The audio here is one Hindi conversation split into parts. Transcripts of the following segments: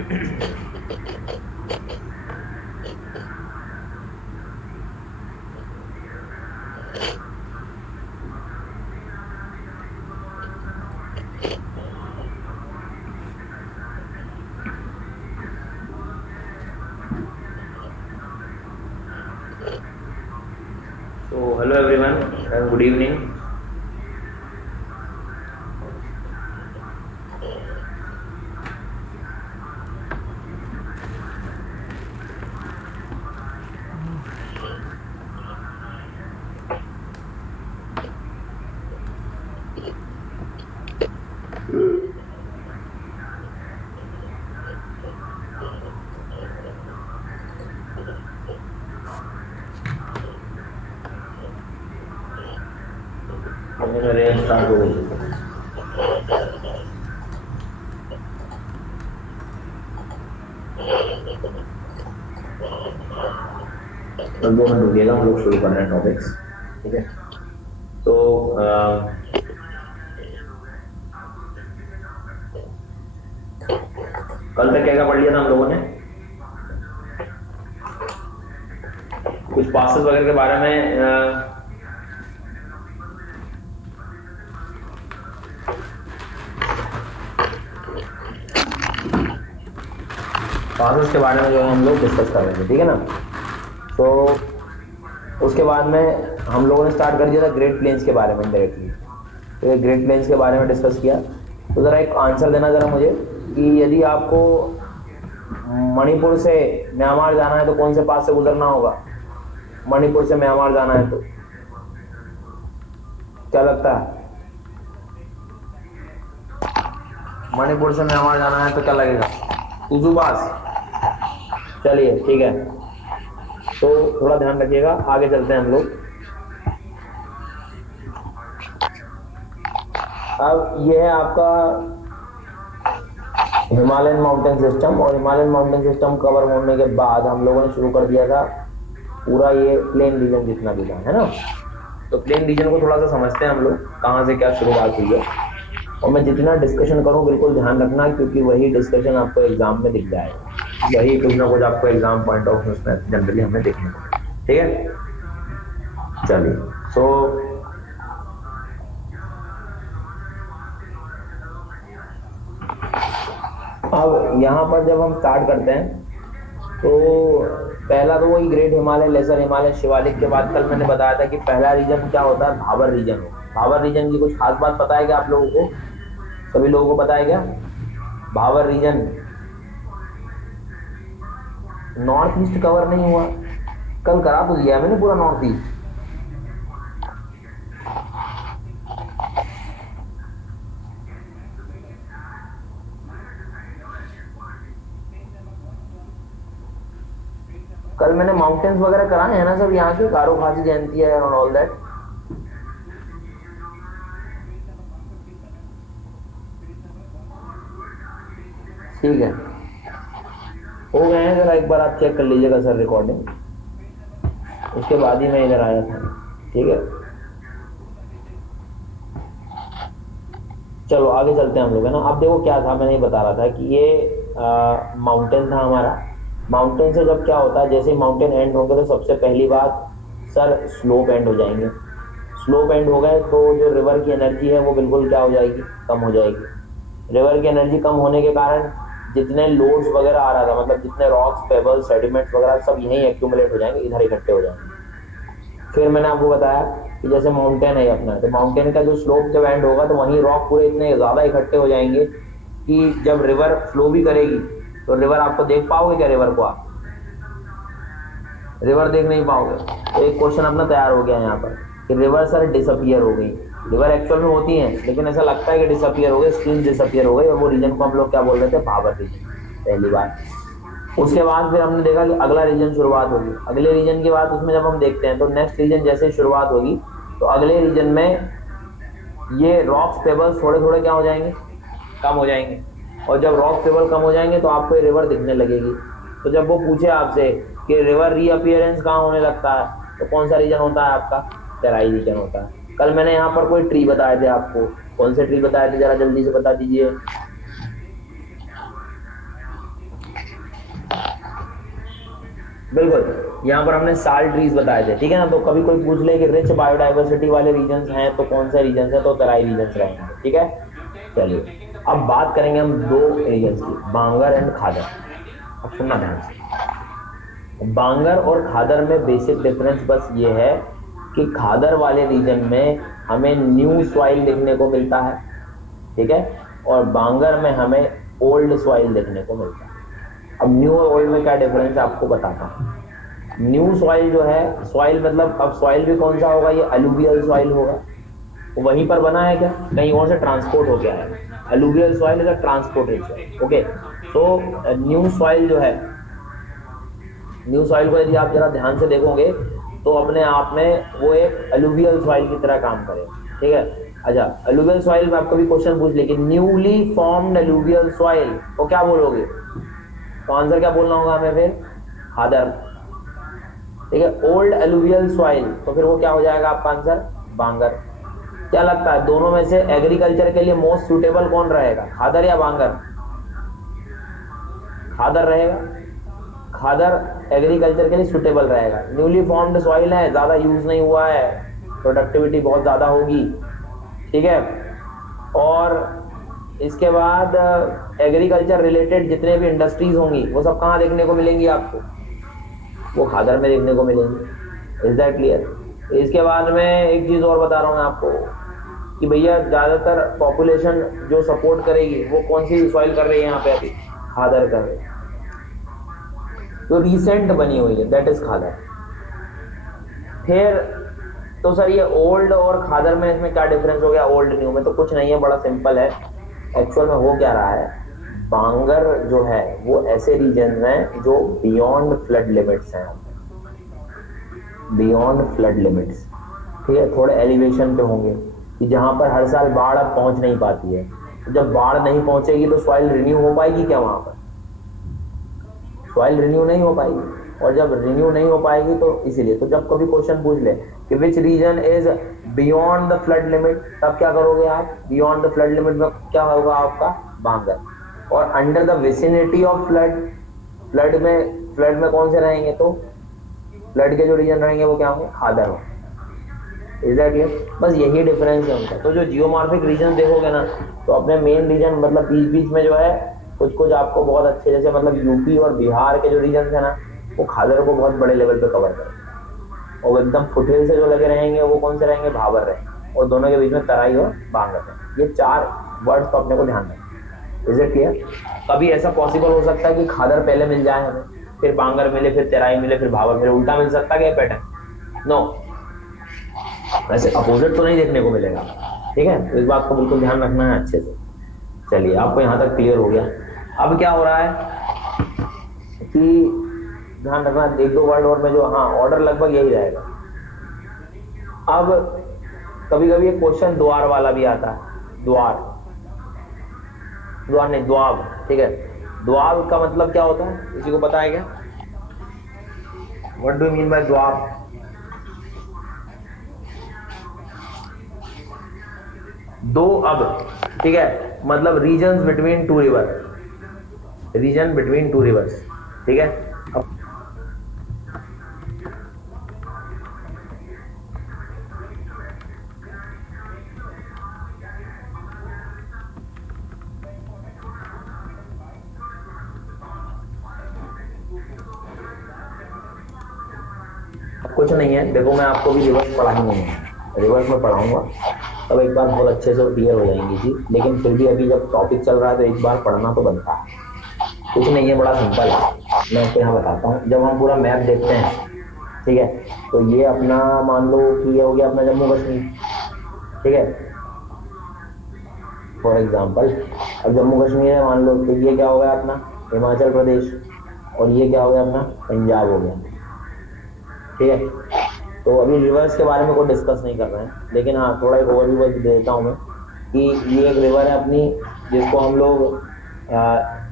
So, hello everyone and good evening. मेरे स्टार्ट हो गई। तो 2 मिनट रुकिएगा, हम लोग शुरू कर रहे हैं टॉपिक्स। ठीक है, तो कल तक क्या क्या पढ़ लिया था हम लोगों ने? कुछ पासेस वगैरह के बारे में पासेस के बारे में जो है हम लोग डिस्कस कर रहे थे, ठीक है ना। तो उसके बाद में हम लोगों ने स्टार्ट कर दिया था ग्रेट प्लेन्स के बारे में डायरेक्टली। तो ग्रेट प्लेन्स के बारे में डिस्कस किया। तो ज़रा एक आंसर देना ज़रा मुझे कि यदि आपको मणिपुर से म्यांमार जाना है तो कौन से पास से गुजरना होगा? मणिपुर से म्यांमार जाना है तो क्या लगता है? मणिपुर से म्यांमार जाना है तो क्या लगेगा? उजू पास। चलिए ठीक है, तो थोड़ा ध्यान रखिएगा, आगे चलते हैं हम लोग। अब ये है आपका हिमालयन माउंटेन सिस्टम, और हिमालयन माउंटेन सिस्टम कवर होने के बाद हम लोगों ने शुरू कर दिया था पूरा ये प्लेन रीजन जितना भी था, है ना। तो प्लेन रीजन को थोड़ा सा समझते हैं हम लोग, कहाँ से क्या शुरुआत हुई है। और मैं जितना डिस्कशन करूँ बिल्कुल ध्यान रखना, क्योंकि वही डिस्कशन आपको एग्जाम में दिख जाएगा, वही कुछ ना कुछ आपको एग्जाम पॉइंट ऑफ व्यू में जनरली हमें देखने को। ठीक है, चलिए। सो अब यहाँ पर जब हम स्टार्ट करते हैं तो पहला तो वही ग्रेट हिमालय, लेसर हिमालय, शिवालिक के बाद कल मैंने बताया था कि पहला रीजन क्या होता है? भाबर रीजन। भाबर रीजन की कुछ खास बात पता है क्या आप लोगों को? सभी लोगों को पता है क्या Bhabar region? North east cover नहीं हुआ, कल करा तो दिया मैंने पूरा नॉर्थ ईस्ट। कल मैंने माउंटेन्स वगैरह कराए हैं ना सब यहाँ के, गारो खासी जयंती है और ऑल दैट। ठीक है, हो गए हैं, जरा एक बार आप चेक कर लीजिएगा सर रिकॉर्डिंग, उसके बाद ही मैं इधर आया था। ठीक है, चलो आगे चलते हैं हम लोग, है ना। अब देखो क्या था, मैंने ये बता रहा था कि ये माउंटेन था हमारा। माउंटेन से जब क्या होता है, जैसे ही माउंटेन एंड होंगे तो सबसे पहली बात सर स्लोप एंड हो जाएंगे। स्लोप एंड हो गए तो जो रिवर की एनर्जी है वो बिल्कुल क्या हो जाएगी? कम हो जाएगी। रिवर की एनर्जी कम होने के कारण जितने लोड्स वगैरह आ रहा था, मतलब जितने रॉक्स, पेबल्स, सेडिमेंट्स वगैरह सब यहीं एक्यूमुलेट हो जाएंगे, इधर इकट्ठे हो जाएंगे। फिर मैंने आपको बताया कि जैसे माउंटेन है अपना, तो माउंटेन का जो स्लोप जब एंड होगा तो वहीं रॉक पूरे इतने ज़्यादा इकट्ठे हो जाएंगे कि जब रिवर फ्लो भी करेगी तो रिवर आपको देख पाओगे क्या? रिवर को आप रिवर देख नहीं पाओगे। तो एक क्वेश्चन अपना तैयार हो गया यहाँ पर कि रिवर सर डिसअपियर हो गई। रिवर एक्चुअल में होती है, लेकिन ऐसा लगता है कि डिसअपियर हो गई, स्ट्रीम डिसअपियर हो गई, और वो रीजन को हम लोग क्या बोल रहे थे? भाबर रीजन, पहली बार। उसके बाद फिर हमने देखा कि अगला रीजन शुरुआत होगी। अगले रीजन के बाद उसमें जब हम देखते हैं तो नेक्स्ट रीजन जैसे शुरुआत होगी तो अगले रीजन में ये रॉक्स, पेबल्स थोड़े थोड़े क्या हो जाएंगे? कम हो जाएंगे। और जब रॉक पेबल कम हो जाएंगे तो आपको ये रिवर दिखने लगेगी। तो जब वो पूछे आपसे कि रिवर रीअपियरेंस कहाँ होने लगता है, तो कौन सा रीजन होता है आपका? तराई रीजन होता है। कल मैंने यहाँ पर कोई ट्री बताए थे आपको, कौन से ट्री बताए थे? जरा जल्दी से बता दीजिए। बिल्कुल, यहाँ पर हमने साल ट्रीज बताए थे, ठीक है ना। तो कभी कोई पूछ ले कि रिच बायोडाइवर्सिटी वाले रीजन्स हैं तो कौन से रीजन्स हैं, तो तराई रीजन्स रहेंगे, ठीक है। चलिए अब बात करेंगे हम दो एरियाज की, बांगर एंड खादर। अब सुनना ध्यान से, बांगर और खादर में बेसिक डिफरेंस बस ये है कि खादर वाले रीजन में हमें न्यू सॉइल देखने को मिलता है, ठीक है, और बांगर में हमें ओल्ड सॉइल देखने को मिलता है। अब न्यू और ओल्ड में क्या डिफरेंस है आपको बताता हूँ। न्यू सॉइल जो है, सॉइल मतलब अब सॉइल भी कौन सा होगा, ये अलुवियल सॉइल होगा। वो वहीं पर बना है क्या, कहीं और से ट्रांसपोर्ट हो गया है। Alluvial soil is a transported soil, okay. तो न्यू सॉइल जो है, न्यू सॉइल को यदि आप जरा ध्यान से देखोगे तो अपने आप में वो एक अलुवियल सॉइल की तरह काम करेगा, ठीक है। अच्छा, अलुवियल सॉइल में आपको भी क्वेश्चन पूछ ले कि न्यूली फॉर्म्ड अलुवियल सॉइल को क्या बोलोगे, तो आंसर क्या बोलना होगा हमें फिर, खादर, ठीक है। ओल्ड अलुवियल सॉइल तो फिर वो क्या हो जाएगा आपका आंसर, बांगर। क्या लगता है दोनों में से एग्रीकल्चर के लिए मोस्ट सुटेबल कौन रहेगा, खादर या बांगर? खादर रहेगा, खादर एग्रीकल्चर के लिए सुटेबल रहेगा। न्यूली फॉर्म्ड सॉइल है, ज्यादा यूज नहीं हुआ है, प्रोडक्टिविटी बहुत ज्यादा होगी, ठीक है। और इसके बाद एग्रीकल्चर रिलेटेड जितने भी इंडस्ट्रीज होंगी वो सब कहाँ देखने को मिलेंगी आपको, वो खादर में देखने को मिलेंगी। Is that clear? इसके बाद में एक चीज और बता रहा हूँ मैं आपको कि भैया ज्यादातर पॉपुलेशन जो सपोर्ट करेगी वो कौन सी सॉइल कर रही है यहाँ पे, अभी खादर कर रही है, तो रिसेंट बनी हुई है, दैट इज खादर। फिर तो सर ये ओल्ड और खादर में इसमें क्या डिफरेंस हो गया, ओल्ड न्यू में? तो कुछ नहीं है, बड़ा सिंपल है। एक्चुअल में हो क्या रहा है, बांगर जो है वो ऐसे रीजन हैं जो बियॉन्ड फ्लड लिमिट्स हैं, बियॉन्ड फ्लड लिमिट्स, ठीक है, थोड़े एलिवेशन पे होंगे कि जहां पर हर साल बाढ़ अब पहुंच नहीं पाती है। तो जब बाढ़ नहीं पहुंचेगी तो सॉइल रिन्यू हो पाएगी क्या, वहां पर सॉइल रिन्यू नहीं हो पाएगी, और जब रिन्यू नहीं हो पाएगी तो इसीलिए, तो जब कभी क्वेश्चन पूछ ले कि which region is beyond the flood limit, तब क्या करोगे आप, बियॉन्ड द फ्लड लिमिट में क्या होगा आपका, बांगर। और under the vicinity of flood, flood में कौन से रहेंगे, तो फ्लड के जो रीजन रहेंगे वो क्या होंगे, खादर हो। Is that clear? बस यही डिफरेंस है उनका। तो जो जियोमॉर्फिक रीजन देखोगे ना, तो अपने मेन रीजन मतलब बीच बीच में जो है कुछ कुछ आपको बहुत अच्छे, जैसे मतलब यूपी और बिहार के जो रीजन है ना, वो खादर को बहुत बड़े लेवल पे कवर करेंगे, और एकदम फुटहिल से जो लगे रहेंगे वो कौन से रहेंगे, भाबर रहेंगे, और दोनों के बीच में तराई और बांगर है। ये चार वर्ड्स को अपने को ध्यान रखना। Is it clear? कभी ऐसा पॉसिबल हो सकता है कि खादर पहले मिल जाए हमें, फिर बांगर मिले, फिर तराई मिले, फिर भाबर मिले, उल्टा मिल सकता है क्या पैटर्न? नो, वैसे अपोजिट तो नहीं देखने को मिलेगा, ठीक है। तो इस बात को बिल्कुल ध्यान रखना है अच्छे से। चलिए, आपको यहाँ तक क्लियर हो गया। अब क्या हो रहा है कि ध्यान रखना, एक दो वर्ड और में जो, हाँ, ऑर्डर लगभग यही रहेगा। अब कभी कभी एक क्वेश्चन द्वार वाला भी आता है, द्वार नहीं, द्वाब, ठीक है। द्वाब का मतलब क्या होता है, किसी को पता है क्या? What do you mean by doab? दो अब, ठीक है, मतलब region between two river, region between two rivers, ठीक है। अब कुछ नहीं है, देखो मैं आपको भी रिवर्स पढ़ाई नहीं है, रिवर्स में पढ़ाऊंगा तब एक बार बहुत अच्छे से क्लियर हो जाएंगी जी। लेकिन फिर भी अभी जब टॉपिक चल रहा है तो एक बार पढ़ना तो बनता है। कुछ नहीं है, बड़ा सिंपल है, मैं आपको यहाँ बताता हूँ। जब हम पूरा मैप देखते हैं, ठीक है, तो ये अपना मान लो कि ये हो गया अपना जम्मू कश्मीर, ठीक है, फॉर एग्जाम्पल। अब जम्मू कश्मीर है मान लो, तो ये क्या हो गया अपना हिमाचल प्रदेश, और ये क्या हो गया अपना पंजाब हो गया, ठीक है। तो अभी रिवर्स के बारे में कोई डिस्कस नहीं कर रहे हैं, लेकिन हाँ थोड़ा एक ओवरव्यू देता हूँ मैं कि ये एक रिवर है अपनी, जिसको हम लोग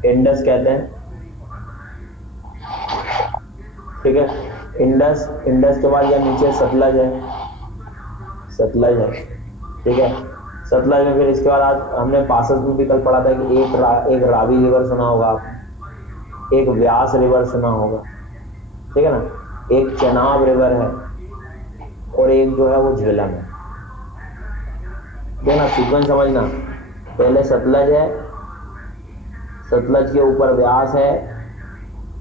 इंडस कहते हैं, ठीक है। इंडस के बाद या नीचे सतलज है, सतलज है, ठीक है। सतलज में फिर इसके बाद आज हमने पासस में भी कल पढ़ा था कि एक रावी रिवर सुना होगा आप, एक व्यास रिवर सुना होगा, ठीक है ना। एक चेनाब रिवर है और एक जो है वो झेलम है। ठीक है ना, सीक्वेंस समझना। पहले सतलज है, सतलज के ऊपर व्यास है,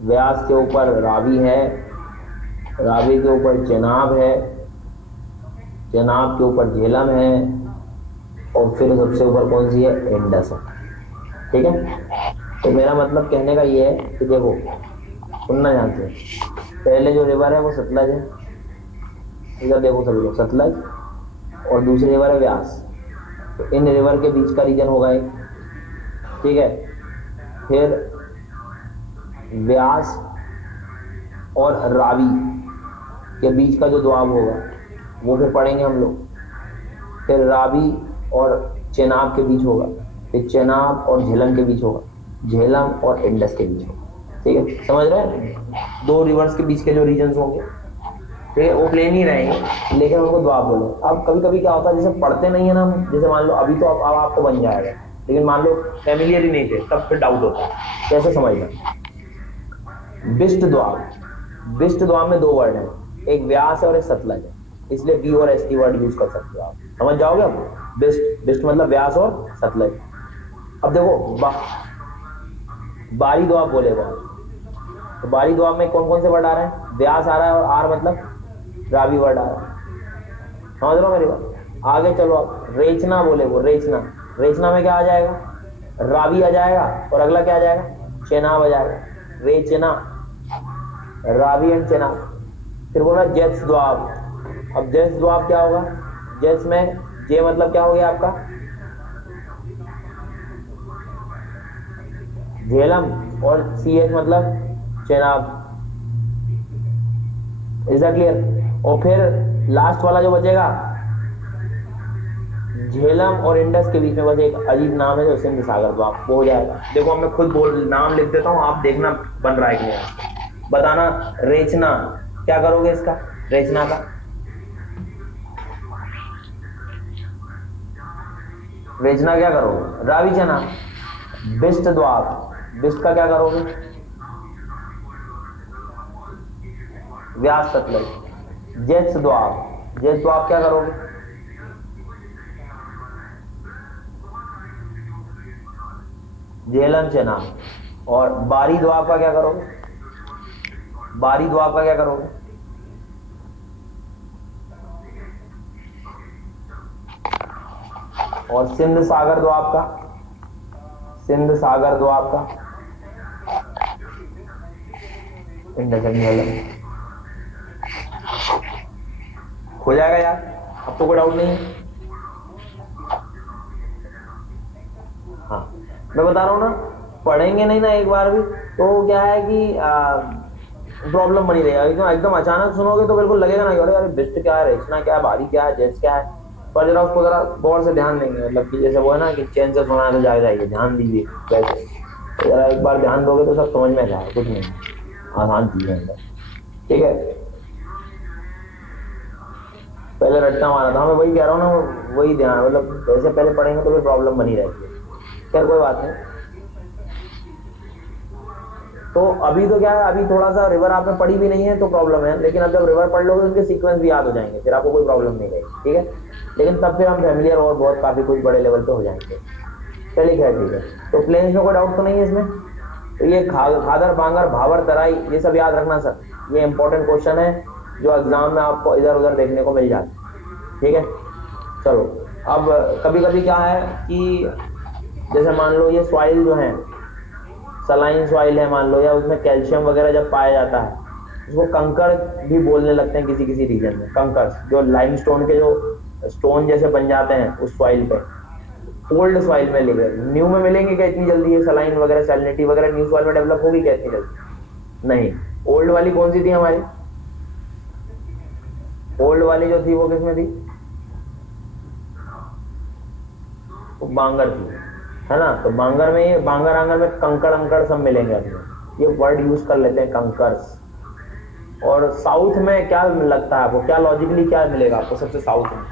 व्यास के ऊपर रावी है, रावी के ऊपर चेनाब है, चेनाब के ऊपर झेलम है, और फिर सबसे ऊपर कौन सी है, इंडस है। ठीक है, तो मेरा मतलब कहने का ये है कि देखो, सुनना जानते हैं, पहले जो रिवर है वो सतलज है, इधर देखो सभी लोग, सतलज, और दूसरी रिवर है व्यास। तो इन रिवर के बीच का रीजन होगा एक, ठीक है। फिर व्यास और रावी के बीच का जो दोआब होगा वो फिर पढ़ेंगे हम लोग। फिर रावी और चेनाब के बीच होगा, फिर चेनाब और झेलम के बीच होगा, झेलम और इंडस के बीच होगा। ठीक है, समझ रहे हैं, दो रिवर्स के बीच के जो रीजन्स होंगे, ठीक है, वो प्लेन ही रहेंगे लेकिन उनको दोआब बोलो। अब कभी कभी क्या होता है, जैसे पढ़ते नहीं है ना हम, जैसे मान लो अभी तो अब आपको बन जाएगा, लेकिन मान लो फैमिलियर ही नहीं थे तब फिर डाउट होता है, कैसे समझना। बिस्ट द्वाब, बिस्ट द्वाब में दो वर्ड हैं, एक व्यास है और एक सतलज है, इसलिए बी और एस टी वर्ड यूज कर सकते हो आप, समझ जाओगे आप। बिस्ट, बिस्ट मतलब व्यास और सतलज। अब देखो बारी द्वाब बोले बहुत, तो बारी द्वाब में कौन कौन से वर्ड आ रहे हैं, व्यास आ रहा है और आर मतलब रावी वर्ड आ रहा है, समझ रहे हो मेरी बात। आगे चलो आप, रेचना बोले वो, रेचना, रेचना में क्या आ जाएगा, रावी आ जाएगा और अगला क्या आ जाएगा, चेनाब आ जाएगा, रेचना, रावी एंड चेनाब। फिर बोला जेत्स द्वाब, अब जेत्स द्वाब क्या होगा, जेत्स में जे मतलब क्या हो गया आपका, झेलम, और सी एच मतलब चेनाब। Is that clear. और फिर लास्ट वाला जो बचेगा, झेलम और इंडस के बीच में बस एक अजीब नाम है जो सिंध सागर द्वाब, वो हो जाएगा। देखो अब मैं खुद बोल नाम लिख देता हूँ, आप देखना बन रहा है कि नहीं, बताना। रेचना क्या करोगे इसका, रेचना का, रेचना क्या करोगे, रावी चना। बिस्ट द्वाब, बिस्ट का क्या करोगे, व्यास सतलज। जेत्स द्वाब, जेत्स द्वाब क्या करोगे, झेलम चेनाब। और बारी द्वाब का क्या करोगे, बारी द्वाब का क्या करोगे, और सिंध सागर द्वाब का, सिंध सागर द्वाब का इंडस एंड झेलम। हो जाएगा यार, अब तो कोई डाउट नहीं है। हाँ, मैं बता रहा हूँ ना, पढ़ेंगे नहीं ना एक बार भी तो क्या है कि प्रॉब्लम बनी रहेगा। एकदम एकदम अचानक सुनोगे तो बिल्कुल लगेगा ना, अरे बिस्ट क्या है, रेचना क्या है, बारी क्या है, जेट्स क्या है, पर जरा उसको जरा गौर से ध्यान देंगे, मतलब कि जैसे वो है ना कि चैन से सुना है तो जाग जाइए, ध्यान दीजिए, वैसे जरा एक बार ध्यान दोगे तो सब समझ में आ जाएगा, कुछ नहीं आसान चीज है। ठीक है, पहले रट्टा मारा था, मैं वही कह रहा हूँ ना, वही ध्यान, मतलब वैसे पहले पढ़ेंगे तो फिर प्रॉब्लम बनी रहती है। खैर कोई बात नहीं। तो अभी तो क्या है, अभी थोड़ा सा रिवर आपने पढ़ी भी नहीं है तो प्रॉब्लम है, लेकिन अब जब रिवर पढ़ लोगे उनके सीक्वेंस भी याद हो जाएंगे, फिर आपको कोई प्रॉब्लम नहीं रहेगी। ठीक है, लेकिन तब फिर हम फैमिलियर और बहुत काफी कुछ बड़े लेवल पे हो जाएंगे। चलिए खैर ठीक है, तो प्लेन्स में कोई डाउट तो नहीं है इसमें। तो ये खादर, बांगर, भावर, तराई, ये सब याद रखना सर, ये इंपॉर्टेंट क्वेश्चन है जो एग्जाम में आपको इधर उधर देखने को मिल जाते हैं। ठीक है, चलो अब कभी कभी क्या है कि जैसे मान लो ये सॉइल जो है सलाइन सॉइल है मान लो, या उसमें कैल्शियम वगैरह जब पाया जाता है, उसको कंकड़ भी बोलने लगते हैं किसी किसी रीजन में। कंकड़ जो लाइमस्टोन के जो स्टोन जैसे बन जाते हैं उस सॉइल पे, ओल्ड सॉइल में मिलेंगे, न्यू में मिलेंगे क्या इतनी जल्दी? ये सलाइन वगैरह, सैलिनिटी वगैरह न्यू सॉइल में डेवलप होगी क्या इतनी जल्दी? नहीं। ओल्ड वाली कौन सी थी हमारी? ओल्ड वाली जो थी वो किसमें थी? वो बांगर थी, है ना। तो बांगर में, ये बांगर आंगर में कंकड़ अंकड़ सब मिलेंगे अपने, ये वर्ड यूज कर लेते हैं कंकर्स। और साउथ में क्या लगता है आपको, क्या लॉजिकली क्या मिलेगा आपको सबसे साउथ में?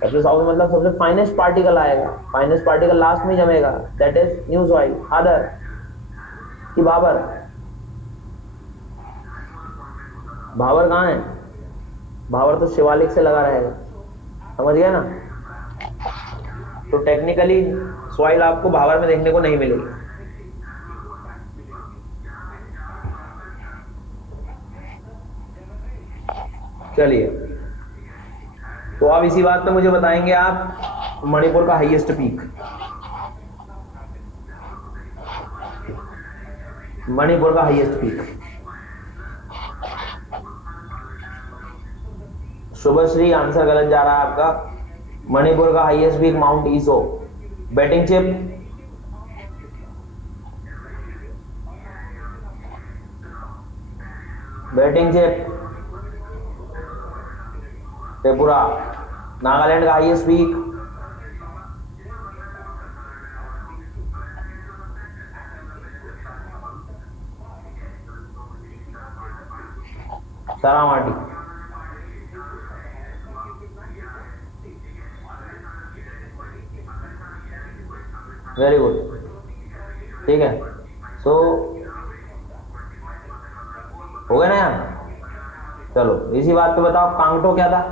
सबसे साउथ मतलब सबसे फाइनेस्ट पार्टिकल आएगा, फाइनेस्ट पार्टिकल लास्ट में जमेगा, दैट इज न्यू सॉइल। खादर कि बाबर? भावर कहाँ है? भावर तो शिवालिक से लगा रहेगा, समझ गया ना? तो टेक्निकली सॉइल आपको भावर में देखने को नहीं मिलेगी। चलिए, तो अब इसी बात पे मुझे बताएंगे आप मणिपुर का हाईएस्ट पीक। मणिपुर का हाईएस्ट पीक, शुभश्री आंसर गलत जा रहा है आपका। मणिपुर का highest peak mount Iso. Betling Chhip, Betling Chhip, Tripura. Nagaland का highest peak, Saramati. Very good, ठीक है। सो हो गया ना यार? चलो इसी बात पे बताओ, कांगटो क्या था?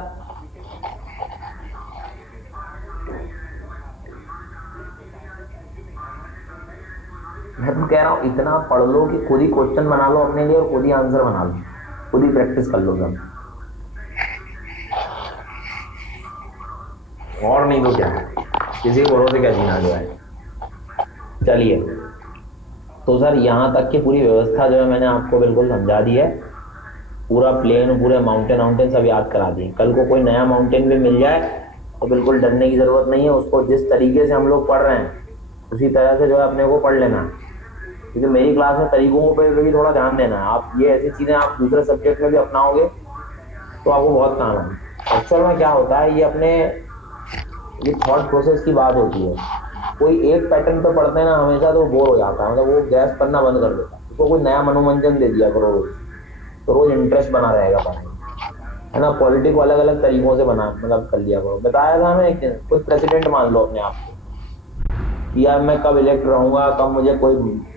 मैं तो कह रहा हूं इतना पढ़ लो कि खुद ही क्वेश्चन बना लो अपने लिए और खुद ही आंसर बना लो, खुद ही प्रैक्टिस कर लो सब, और नहीं तो क्या है, किसी के भरोसे क्या जीना जो है। चलिए, तो सर यहाँ तक की पूरी व्यवस्था जो है मैंने आपको बिल्कुल समझा दी है। पूरा प्लेन, पूरे माउंटेन सब याद करा दिए। कल को कोई नया माउंटेन भी मिल जाए तो बिल्कुल डरने की जरूरत नहीं है। उसको जिस तरीके से हम लोग पढ़ रहे हैं उसी तरह से जो है अपने को पढ़ लेना है, क्योंकि मेरी क्लास में तरीकों पर भी थोड़ा ध्यान देना है। आप ये ऐसी चीजें आप दूसरे सब्जेक्ट में भी अपनाओगे तो आपको बहुत काम है। एक्चुअल में क्या होता है, ये थॉट प्रोसेस की बात होती है। कोई एक पैटर्न पे पढ़ते हैं ना हमेशा, तो बोर हो जाता है, मतलब वो गैस करना बंद कर देता है। उसको कोई नया मनोरंजन दे दिया करो रोज, तो रोज इंटरेस्ट बना रहेगा पढ़ाई, है ना? पॉलिटिक्स को अलग अलग तरीकों से बना, मतलब कर लिया करो। बताया था मैं एक दिन, खुद प्रेसिडेंट मान लो अपने आप को कि यार मैं कब इलेक्ट रहूंगा, कब मुझे कोई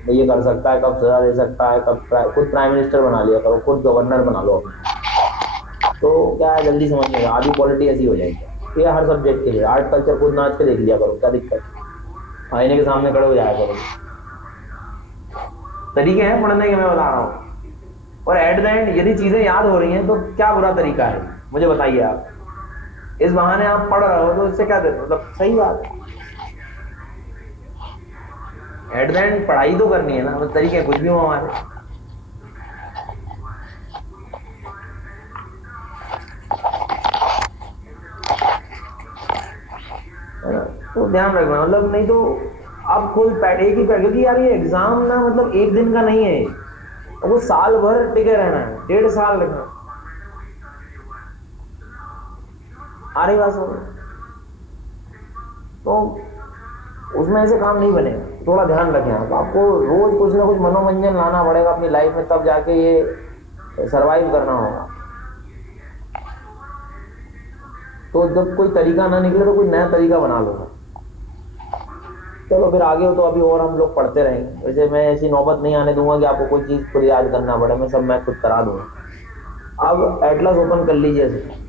ये कर सकता है, कब सजा दे सकता है, कब खुद प्राइम मिनिस्टर बना लिया करो, खुद गवर्नर बना लो अपने। तो क्या है, जल्दी समझ में आधी पॉलिटी ऐसी हो जाएगी। ये हर सब्जेक्ट के लिए, आर्ट कल्चर खुद नाच के देख लिया करो, क्या दिक्कत है? आईने के सामने खड़े हो जाया करो। तरीके हैं पढ़ने के, मैं बता रहा हूँ। और एट द एंड यदि चीजें याद हो रही हैं तो क्या बुरा तरीका है, मुझे बताइए आप। इस बहाने आप पढ़ रहे हो तो इससे क्या मतलब सही बात है। एट द एंड पढ़ाई तो करनी है ना, तो तरीके कुछ भी हो हमारे। तो ध्यान रखना, मतलब नहीं तो आप खुद एक ही क्योंकि यार ये एग्जाम ना मतलब एक दिन का नहीं है, वो साल भर टिके रहना है, 1.5 साल रखना। आ रही बात समझ? तो उसमें ऐसे काम नहीं बनेगा, थोड़ा ध्यान रखें आप। आपको रोज कुछ ना कुछ मनोरंजन लाना पड़ेगा अपनी लाइफ में, तब जाके ये सरवाइव करना होगा। तो जब कोई तरीका ना निकले तो कोई नया तरीका बना लो। चलो फिर आगे हो तो अभी और हम लोग पढ़ते रहेंगे। वैसे मैं ऐसी नौबत नहीं आने दूंगा कि आपको कोई चीज खुद याद करना पड़े, मैं सब मैं खुद करा दूंगा। अब एटलस ओपन कर लीजिए सर।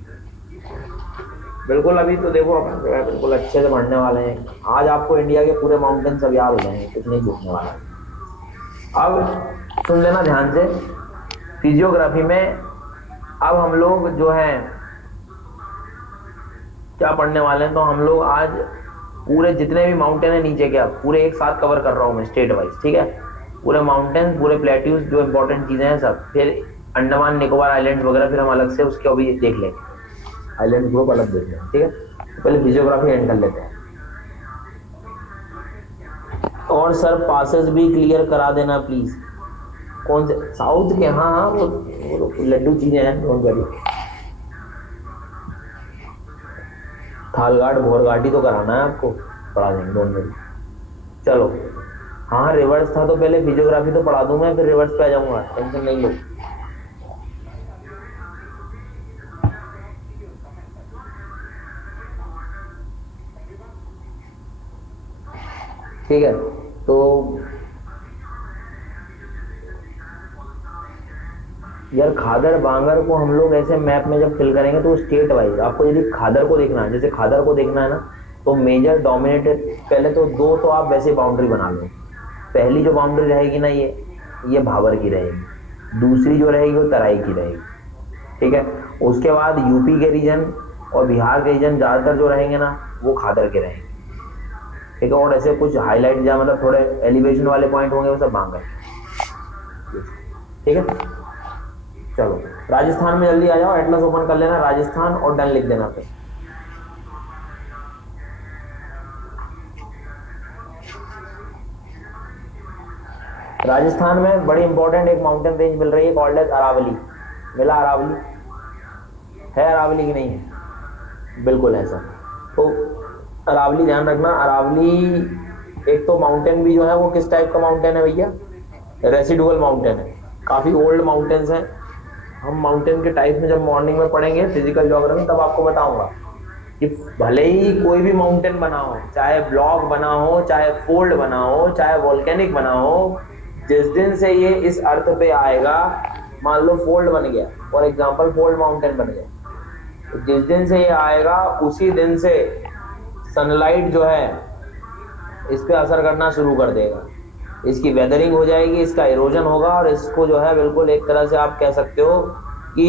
बिल्कुल, अभी तो देखो अपन जो है बिल्कुल अच्छे से पढ़ने वाले हैं। आज आपको इंडिया के पूरे माउंटेन सब याद हो जाएंगे, कुछ नहीं पूछने वाला। अब सुन लेना ध्यान से, फिजियोग्राफी में अब हम लोग जो है क्या पढ़ने वाले हैं, तो हम लोग आज पूरे जितने भी माउंटेन है नीचे के, अब पूरे एक साथ कवर कर रहा हूँ मैं स्टेट वाइज, ठीक है? पूरे माउंटेन, पूरे प्लेट्यूज, जो इंपॉर्टेंट चीजें हैं सब, फिर अंडमान निकोबार आइलैंड वगैरह फिर हम अलग से उसके अभी देख लेंगे, आइलैंड ग्रुप अलग देख लेंगे, ठीक है? तो पहले फिजियोग्राफी एंड कर लेते हैं। और सर पासेस भी क्लियर करा देना प्लीज। कौन से? साउथ के? हाँ हाँ, वो लड्डू चीजें हैं, डोंट वरी। थालगाड़ भोरघाटी तो कराना है आपको, पढ़ा देंगे, डोंट वरी। चलो हाँ, रिवर्स था तो पहले फिजियोग्राफी तो पढ़ा दूं मैं, फिर रिवर्स पे आ जाऊंगा, टेंशन नहीं लो। ठीक है, तो यार खादर बांगर को हम लोग ऐसे मैप में जब फिल करेंगे तो स्टेट वाइज आपको यदि खादर को देखना है, जैसे खादर को देखना है ना, तो मेजर डोमिनेटेड पहले तो दो तो आप वैसे बाउंड्री बना लो। पहली जो बाउंड्री रहेगी ना ये भाबर की रहेगी, दूसरी जो रहेगी वो तराई की रहेगी, ठीक है। उसके बाद यूपी के रीजन और बिहार के रीजन ज़्यादातर जो रहेंगे ना वो खादर के रहेंगे, ठीक है। और ऐसे कुछ हाईलाइट जहाँ मतलब थोड़े एलिवेशन वाले पॉइंट होंगे वो सब बांगर, ठीक है। चलो राजस्थान में जल्दी आ जाओ, एटलस ओपन कर लेना राजस्थान और डन लिख देना पे। राजस्थान में बड़ी इंपॉर्टेंट एक माउंटेन रेंज मिल रही है कॉल्ड एज अरावली। मिला अरावली है, अरावली की नहीं है, बिल्कुल ऐसा। तो अरावली ध्यान रखना, अरावली एक तो माउंटेन भी जो है वो किस टाइप का माउंटेन है भैया, रेसिडुअल माउंटेन है, काफी ओल्ड माउंटेन्स हैं। हम माउंटेन के टाइप में जब मॉर्निंग में पढ़ेंगे फिजिकल ज्योग्राफी तब आपको बताऊंगा कि भले ही कोई भी माउंटेन बना हो, चाहे ब्लॉक बना हो, चाहे फोल्ड बना हो, चाहे वॉल्केनिक बना हो, जिस दिन से ये इस अर्थ पे आएगा, मान लो फोल्ड बन गया, फॉर एग्जांपल फोल्ड माउंटेन बन गया, तो जिस दिन से ये आएगा उसी दिन से सनलाइट जो है इस पे असर करना शुरू कर देगा, इसकी वेदरिंग हो जाएगी, इसका इरोजन होगा और इसको जो है बिल्कुल एक तरह से आप कह सकते हो कि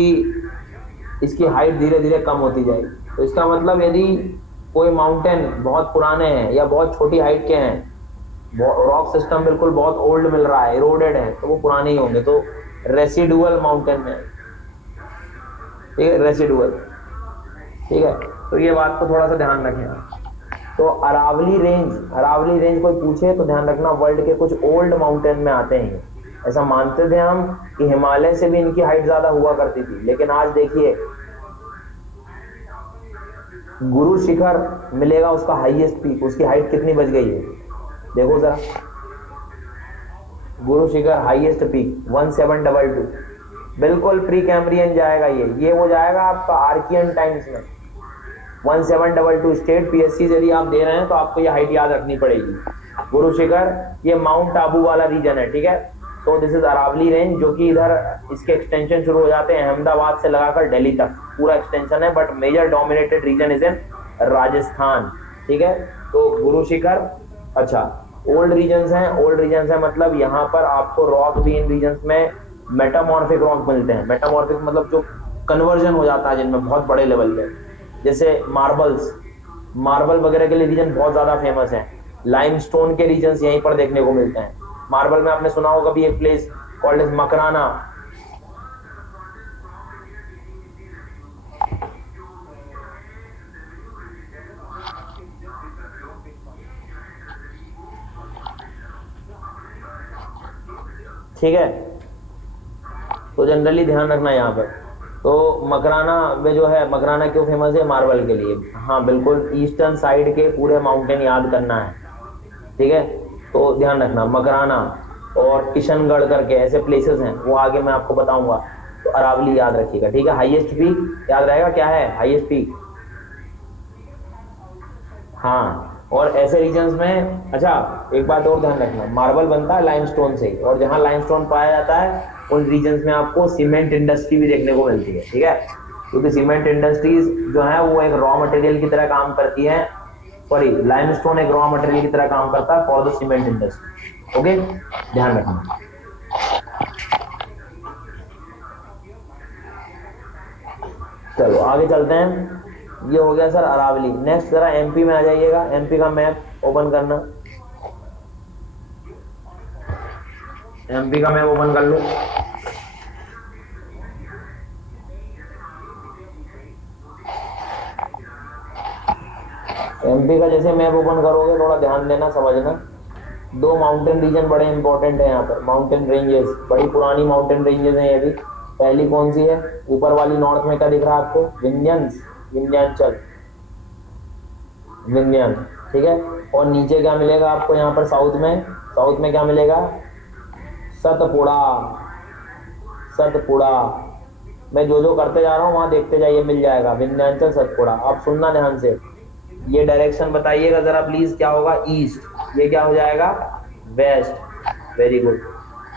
इसकी हाइट धीरे धीरे कम होती जाएगी। तो इसका मतलब यदि कोई माउंटेन बहुत पुराने हैं या बहुत छोटी हाइट के हैं, रॉक सिस्टम बिल्कुल बहुत ओल्ड मिल रहा है, इरोडेड है, तो वो पुराने ही होंगे, तो रेसिडुअल माउंटेन में, ठीक है, रेसिडुअल, ठीक है। तो ये बात को थोड़ा सा ध्यान रखें। तो अरावली रेंज कोई पूछे तो ध्यान रखना वर्ल्ड के कुछ ओल्ड माउंटेन में आते हैं। ऐसा मानते थे हम कि हिमालय से भी इनकी हाइट ज्यादा हुआ करती थी, लेकिन आज देखिए गुरु शिखर मिलेगा उसका हाईएस्ट पीक, उसकी हाइट कितनी बच गई है, देखो जरा, गुरु शिखर हाईएस्ट पीक 1722, बिल्कुल प्री कैम्ब्रियन जाएगा ये वो जाएगा आपका आर्कियन टाइम्स में 1722। स्टेट पीएससी यदि आप दे रहे हैं तो आपको ये हाइट याद रखनी पड़ेगी। गुरु शिखर ये माउंट आबू वाला रीजन है, ठीक है। तो दिस इज अरावली रेंज, जो कि इधर इसके एक्सटेंशन शुरू हो जाते हैं अहमदाबाद से लगाकर दिल्ली तक, पूरा एक्सटेंशन है, but major dominated region is in Rajasthan, ठीक है। तो गुरु शिखर, अच्छा ओल्ड रीजन्स हैं मतलब यहाँ पर आपको रॉक भी इन रीजन्स में मेटामॉर्फिक रॉक मिलते हैं। मेटामॉर्फिक मतलब जो कन्वर्जन हो जाता है जिनमें बहुत बड़े लेवल पे, जैसे मार्बल वगैरह के लिए रीजन बहुत ज्यादा फेमस है। लाइमस्टोन के रीजन्स यहीं पर देखने को मिलते हैं। मार्बल में आपने सुना होगा भी एक प्लेस कॉल्ड एज मकराना, ठीक है। तो जनरली ध्यान रखना यहाँ पर। तो मकराना में जो है, मकराना क्यों फेमस है, मार्बल के लिए, हाँ बिल्कुल, ईस्टर्न साइड के पूरे माउंटेन याद करना है, ठीक है। तो ध्यान रखना मकराना और किशनगढ़ करके ऐसे प्लेसेस हैं, वो आगे मैं आपको बताऊंगा। तो अरावली याद रखिएगा, ठीक है। हाईएस्ट पीक याद रहेगा, क्या है हाईएस्ट पीक, हाँ। और ऐसे रीजन्स में, अच्छा एक बात और ध्यान रखना, मार्बल बनता है लाइमस्टोन से, और जहाँ लाइमस्टोन पाया जाता है उन रीजन्स में आपको सीमेंट इंडस्ट्री भी देखने को मिलती है, ठीक है। क्योंकि सीमेंट इंडस्ट्रीज जो है वो एक रॉ मटेरियल की तरह काम करती है, सॉरी लाइमस्टोन एक रॉ मटेरियल की तरह काम करता है for the cement industry, okay, ध्यान रखना। चलो आगे चलते हैं। ये हो गया सर अरावली। नेक्स्ट जरा एमपी में आ जाइएगा, एमपी का मैप ओपन करना, एमपी का मैप ओपन कर लो। एमपी का जैसे मैप ओपन करोगे थोड़ा ध्यान देना, समझना, दो माउंटेन रीजन बड़े इंपॉर्टेंट है यहाँ पर, माउंटेन रेंजेस, बड़ी पुरानी माउंटेन रेंजेस हैं ये भी। पहली कौन सी है, ऊपर वाली नॉर्थ में क्या दिख रहा है आपको, विंध्याचल, ठीक है। और नीचे क्या मिलेगा आपको यहाँ पर साउथ में क्या मिलेगा, सतपुड़ा। मैं जो करते जा रहा हूँ वहां देखते जाइए, मिल जाएगा विंध्याचल सतपुड़ा। आप सुनना ध्यान से, ये डायरेक्शन बताइएगा जरा प्लीज, क्या होगा ईस्ट, ये क्या हो जाएगा वेस्ट, वेरी गुड।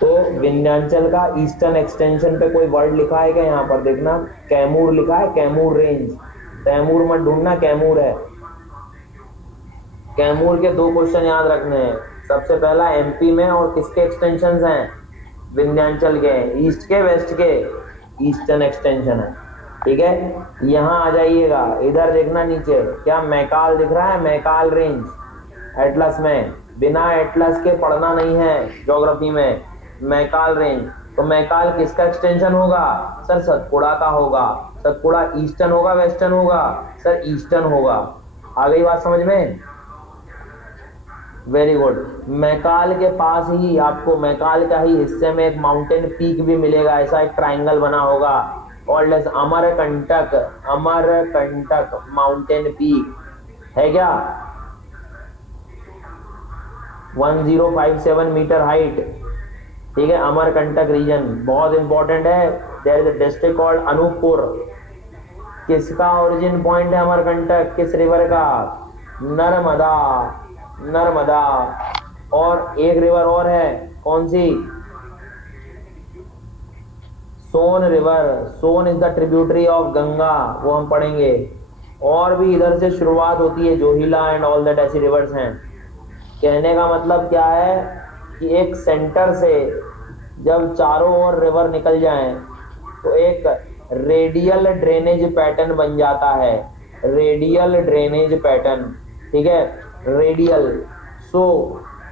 तो विंध्याचल का ईस्टर्न एक्सटेंशन पे कोई वर्ड लिखा है क्या? यहाँ पर देखना, कैमूर लिखा है, कैमूर रेंज। तैमूर मत ढूंढना, कैमूर है। कैमूर के दो क्वेश्चन याद रखने हैं। सबसे पहला एमपी में, और किसके एक्सटेंशन हैं? विंध्याचल के, ईस्ट के, वेस्ट के, ईस्टर्न एक्सटेंशन है। ठीक है, यहाँ आ जाइएगा, इधर देखना नीचे, क्या मैकाल दिख रहा है? मैकाल रेंज एटलस में, बिना एटलस के पढ़ना नहीं है ज्योग्राफी में। मैकाल रेंज, तो मैकाल किसका एक्सटेंशन होगा? सर सतपुड़ा का होगा। सतपुड़ा ईस्टर्न होगा, वेस्टर्न होगा? सर ईस्टर्न होगा। आ गई बात समझ में? Very good. मैकाल के पास ही आपको, मैकाल का ही हिस्से में एक माउंटेन पीक भी मिलेगा, ऐसा एक ट्राइंगल बना होगा, called as Amarkantak. Amarkantak mountain peak है क्या? 1057 मीटर हाइट। ठीक है, अमरकंटक रीजन बहुत इंपॉर्टेंट है। There is a district called Anuppur. किसका ओरिजिन पॉइंट है अमरकंटक? किस रिवर का? नर्मदा। नर्मदा। और एक रिवर और है, कौन सी? Son river. Son is the tributary of Ganga, वो हम पढ़ेंगे। और भी इधर से शुरुआत होती है, जोहिला एंड ऑल दैट, ऐसी रिवर्स हैं। कहने का मतलब क्या है कि एक सेंटर से जब चारों ओर रिवर निकल जाएं तो एक रेडियल ड्रेनेज पैटर्न बन जाता है। रेडियल ड्रेनेज पैटर्न, ठीक है, radial. So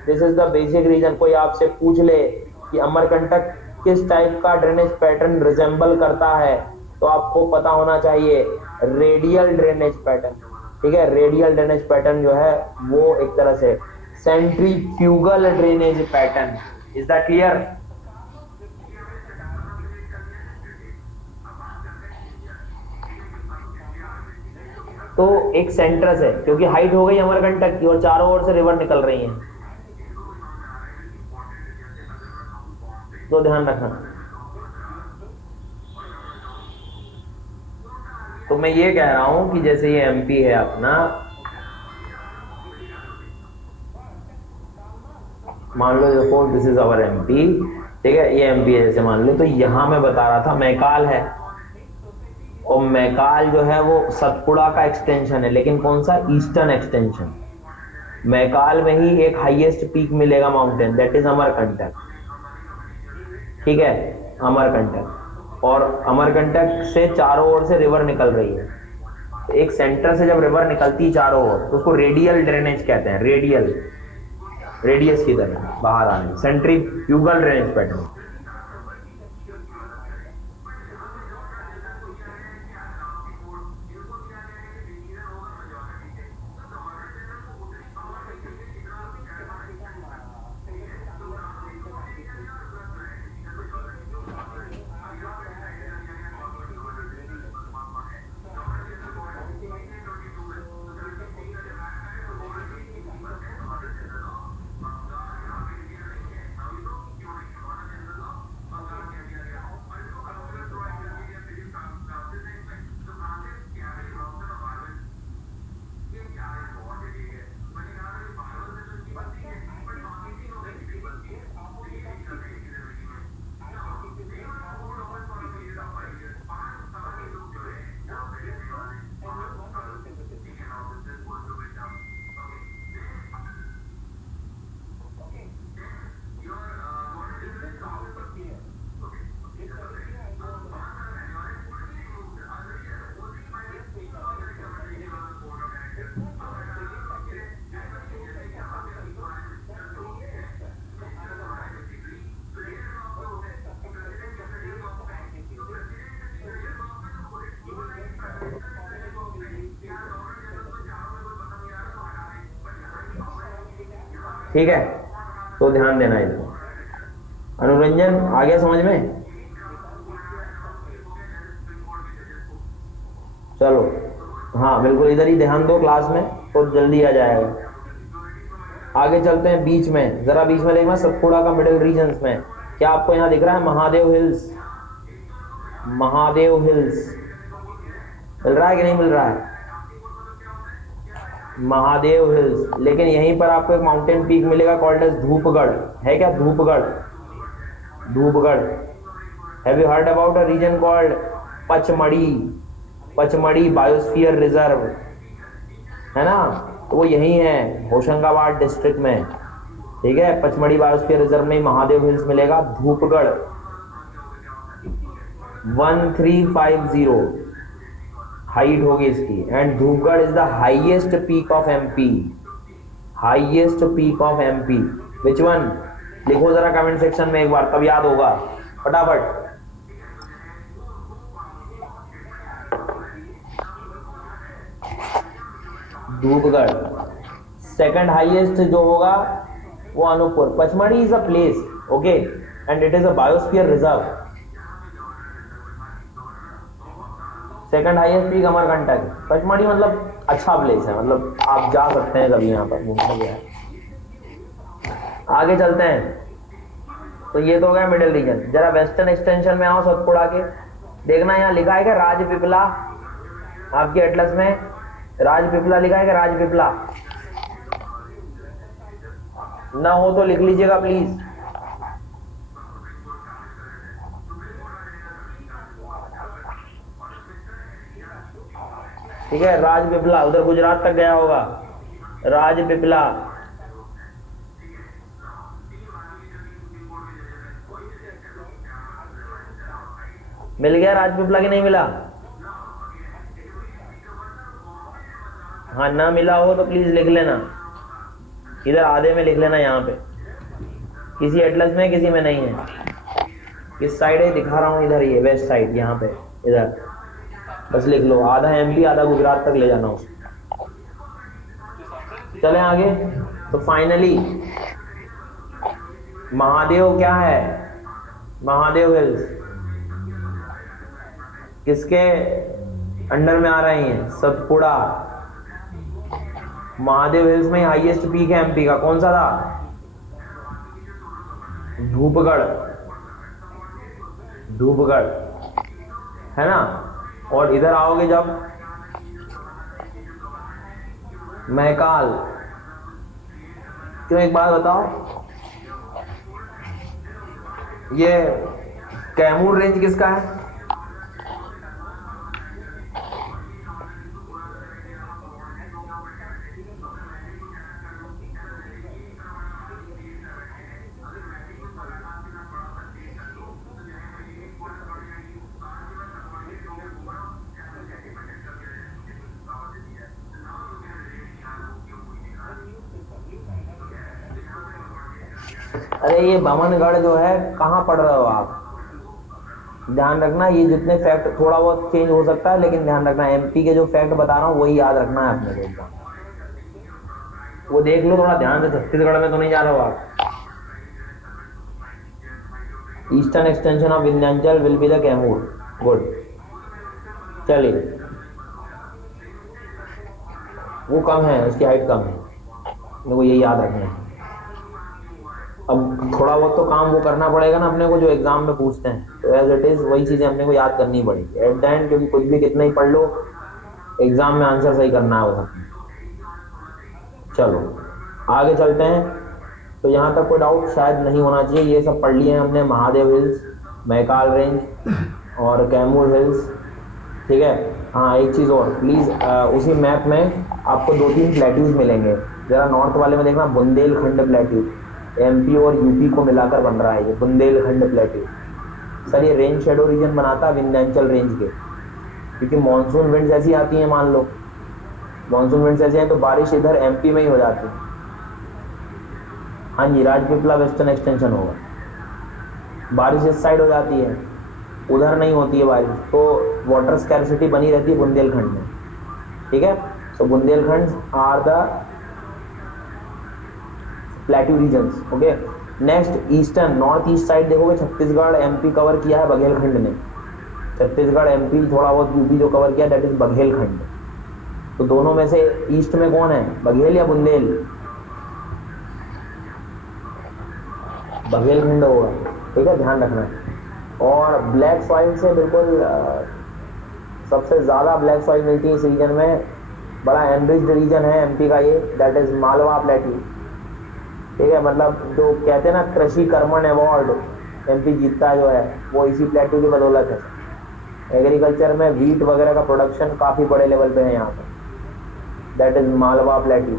this is the basic region. कोई आपसे पूछ ले कि अमरकंटक किस टाइप का ड्रेनेज पैटर्न रिजेंबल करता है, तो आपको पता होना चाहिए रेडियल ड्रेनेज पैटर्न। ठीक है, रेडियल ड्रेनेज पैटर्न जो है वो एक तरह से centrifugal drainage pattern. Is that clear? तो एक सेंटर से, क्योंकि हाइट हो गई अमरकंटक की और चारों ओर से रिवर निकल रही हैं, तो ध्यान रखना। तो मैं ये कह रहा हूं कि जैसे ये एमपी है अपना, मान लो देखो दिस इज अवर एमपी, ठीक है, ये एमपी है जैसे मान लो, तो यहां मैं बता रहा था मैकाल है, और मैकाल जो है वो सतपुड़ा का एक्सटेंशन है, लेकिन कौन सा? Eastern extension. मैकाल में ही एक हाईएस्ट पीक मिलेगा माउंटेन, दैट इज अमरकंटक। ठीक है, अमरकंटक। और अमरकंटक से चारों ओर से रिवर निकल रही है, तो एक सेंटर से जब रिवर निकलती है चारों ओर, तो उसको रेडियल ड्रेनेज कहते हैं। रेडियल, रेडियस की तरह बाहर आने, सेंट्रीफ्यूगल ड्रेनेज पैटर्न। ठीक है, तो ध्यान देना इधर। अनुरंजन आ गया समझ में? चलो, हाँ बिल्कुल, इधर ही ध्यान दो क्लास में, तो जल्दी आ जाएगा। आगे चलते हैं, बीच में जरा, बीच में देखना सतपुड़ा का मिडिल रीजन्स में, क्या आपको यहाँ दिख रहा है? महादेव हिल्स। महादेव हिल्स मिल रहा है कि नहीं मिल रहा है? महादेव हिल्स। लेकिन यहीं पर आपको एक माउंटेन पीक मिलेगा कॉल्ड एज धूपगढ़। है क्या Dhupgarh? Dhupgarh. Have you heard about a reason called Pachmarhi? Pachmarhi biosphere reserve है ना, तो वो यही है होशंगाबाद डिस्ट्रिक्ट में। ठीक है, पचमढ़ी बायोस्फीयर रिजर्व में महादेव हिल्स मिलेगा। धूपगढ़ 1350 हाइट होगी इसकी। And Dhupgarh is the highest peak of MP. Highest peak of MP which one? लिखो जरा कमेंट सेक्शन में एक बार, तब याद होगा फटाफट। धूपगढ़। सेकंड हाईएस्ट जो होगा वो Anuppur. Pachmarhi is a place, okay, and it is a biosphere reserve. Second highest peak Amarkantak. Pachmarhi मतलब अच्छा प्लेस है, मतलब आप जा सकते हैं कभी यहाँ पर घूमने के लिए। आगे चलते हैं। तो ये तो हो गया मिडिल रीजन। जरा वेस्टर्न एक्सटेंशन में आओ सतपुड़ा के, देखना यहाँ लिखा है क्या राजपीपला? आपके एटलस में राजपीपला लिखा है क्या? राजपीपला ना हो तो लिख लीजिएगा प्लीज। ठीक है, राजपीपला उधर गुजरात तक गया होगा। राजपीपला मिल गया राजपीपला कि नहीं मिला? हाँ, ना मिला हो तो प्लीज लिख लेना, इधर आधे में लिख लेना। यहाँ पे किसी एटलस में किसी में नहीं है। किस साइड है दिखा रहा हूँ, इधर ये वेस्ट साइड, यहाँ पे इधर बस लिख लो। आधा एमपी आधा गुजरात तक ले जाना उसको। चले आगे। तो फाइनली महादेव क्या है? महादेव हिल्स किसके अंडर में आ रही हैं? सतपुड़ा। महादेव हिल्स में हाईएस्ट पीक है एमपी का, कौन सा था? धूपगढ़। धूपगढ़ है ना। और इधर आओगे जब महकाल। क्यों, एक बात बताओ, ये कैमूर रेंज किसका है? अरे ये बमनगढ़ जो है, कहाँ पढ़ रहे हो आप? ध्यान रखना, ये जितने फैक्ट थोड़ा बहुत चेंज हो सकता है, लेकिन ध्यान रखना एमपी के जो फैक्ट बता रहा हूँ वही याद रखना है अपने को। वो देख लो थोड़ा ध्यान से, छत्तीसगढ़ में तो नहीं जा रहे हो आप। Eastern extension of Vindhyachal will be the Kaimur. Good, चलिए। वो कम है, उसकी हाइट कम है, मेरे को यही याद रखना है। अब थोड़ा बहुत तो काम वो करना पड़ेगा ना अपने को, जो एग्जाम में पूछते हैं, तो एज इट इज वही चीजें अपने को याद करनी पड़ेगी एट द एंड, क्योंकि कुछ भी कितना ही पढ़ लो, एग्जाम में आंसर सही करना है वो सब। चलो आगे चलते हैं। तो यहाँ तक कोई डाउट शायद नहीं होना चाहिए। ये सब पढ़ लिए हैं हमने, महादेव हिल्स, महकाल रेंज और कैमूर हिल्स। ठीक है। हाँ, एक चीज़ और प्लीज़, उसी मैप में आपको 2-3 प्लेट्यूज मिलेंगे। जरा नॉर्थ वाले में देखना, बुंदेलखंड प्लेट्यू, एमपी और यूपी को मिलाकर बन रहा है ये बुंदेलखंड प्लेट्यू। सर ये रेंज शेडो रीजन बनाता है विंध्याचल रेंज के, क्योंकि मानसून विंड्स ऐसी आती हैं, मान लो मानसून विंड्स ऐसी हैं तो बारिश इधर एमपी में ही हो जाती है। हाँ जी, राजपीपला वेस्टर्न एक्सटेंशन होगा, बारिश इस साइड हो जाती है, उधर नहीं होती है बारिश, तो वाटर स्कैर्सिटी बनी रहती है बुंदेलखंड में। ठीक है, so Bundelkhand are the plateau regions. Okay, next eastern north east side देखोगे, छत्तीसगढ़ एमपी कवर किया है बघेलखंड ने। छत्तीसगढ़ एमपी थोड़ा बहुत यूपी जो कवर किया, दैट इज बघेलखंड। तो दोनों में से ईस्ट में कौन है, बघेल या बुंदेल? बघेलखंड होगा। ठीक है, ध्यान रखना। और ब्लैक सॉइल से बिल्कुल सबसे ज़्यादा ब्लैक सॉइल मिलती है इस रीजन में। बड़ा एनरिच्ड रीजन है एमपी का ये, दैट इज मालवा प्लेट्यू। ठीक है, मतलब जो कहते हैं ना कृषि कर्मण अवार्ड, एमपी जीतता जो है वो इसी प्लेटू की बदौलत है। एग्रीकल्चर में व्हीट वगैरह का प्रोडक्शन काफ़ी बड़े लेवल पे है यहाँ पर, दैट इज मालवा प्लेटू।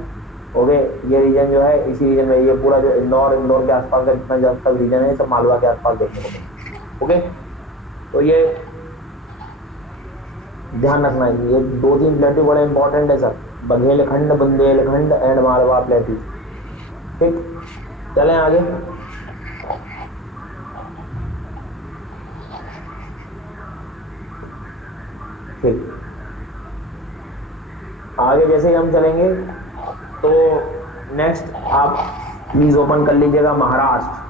ओके, ये रीजन जो है इसी रीजन में, ये पूरा जो इंदौर के आसपास का जितना ज़्यादा रीजन है सब मालवा के आसपास देखने को मिलता। ओके, तो ये ध्यान रखना है, ये 2-3 प्लेटू बड़े इंपॉर्टेंट है सर, बघेलखंड, बुंदेलखंड एंड मालवा प्लेटू। ठीक, चलें आगे। ठीक, आगे जैसे ही हम चलेंगे तो नेक्स्ट आप प्लीज ओपन कर लीजिएगा महाराष्ट्र।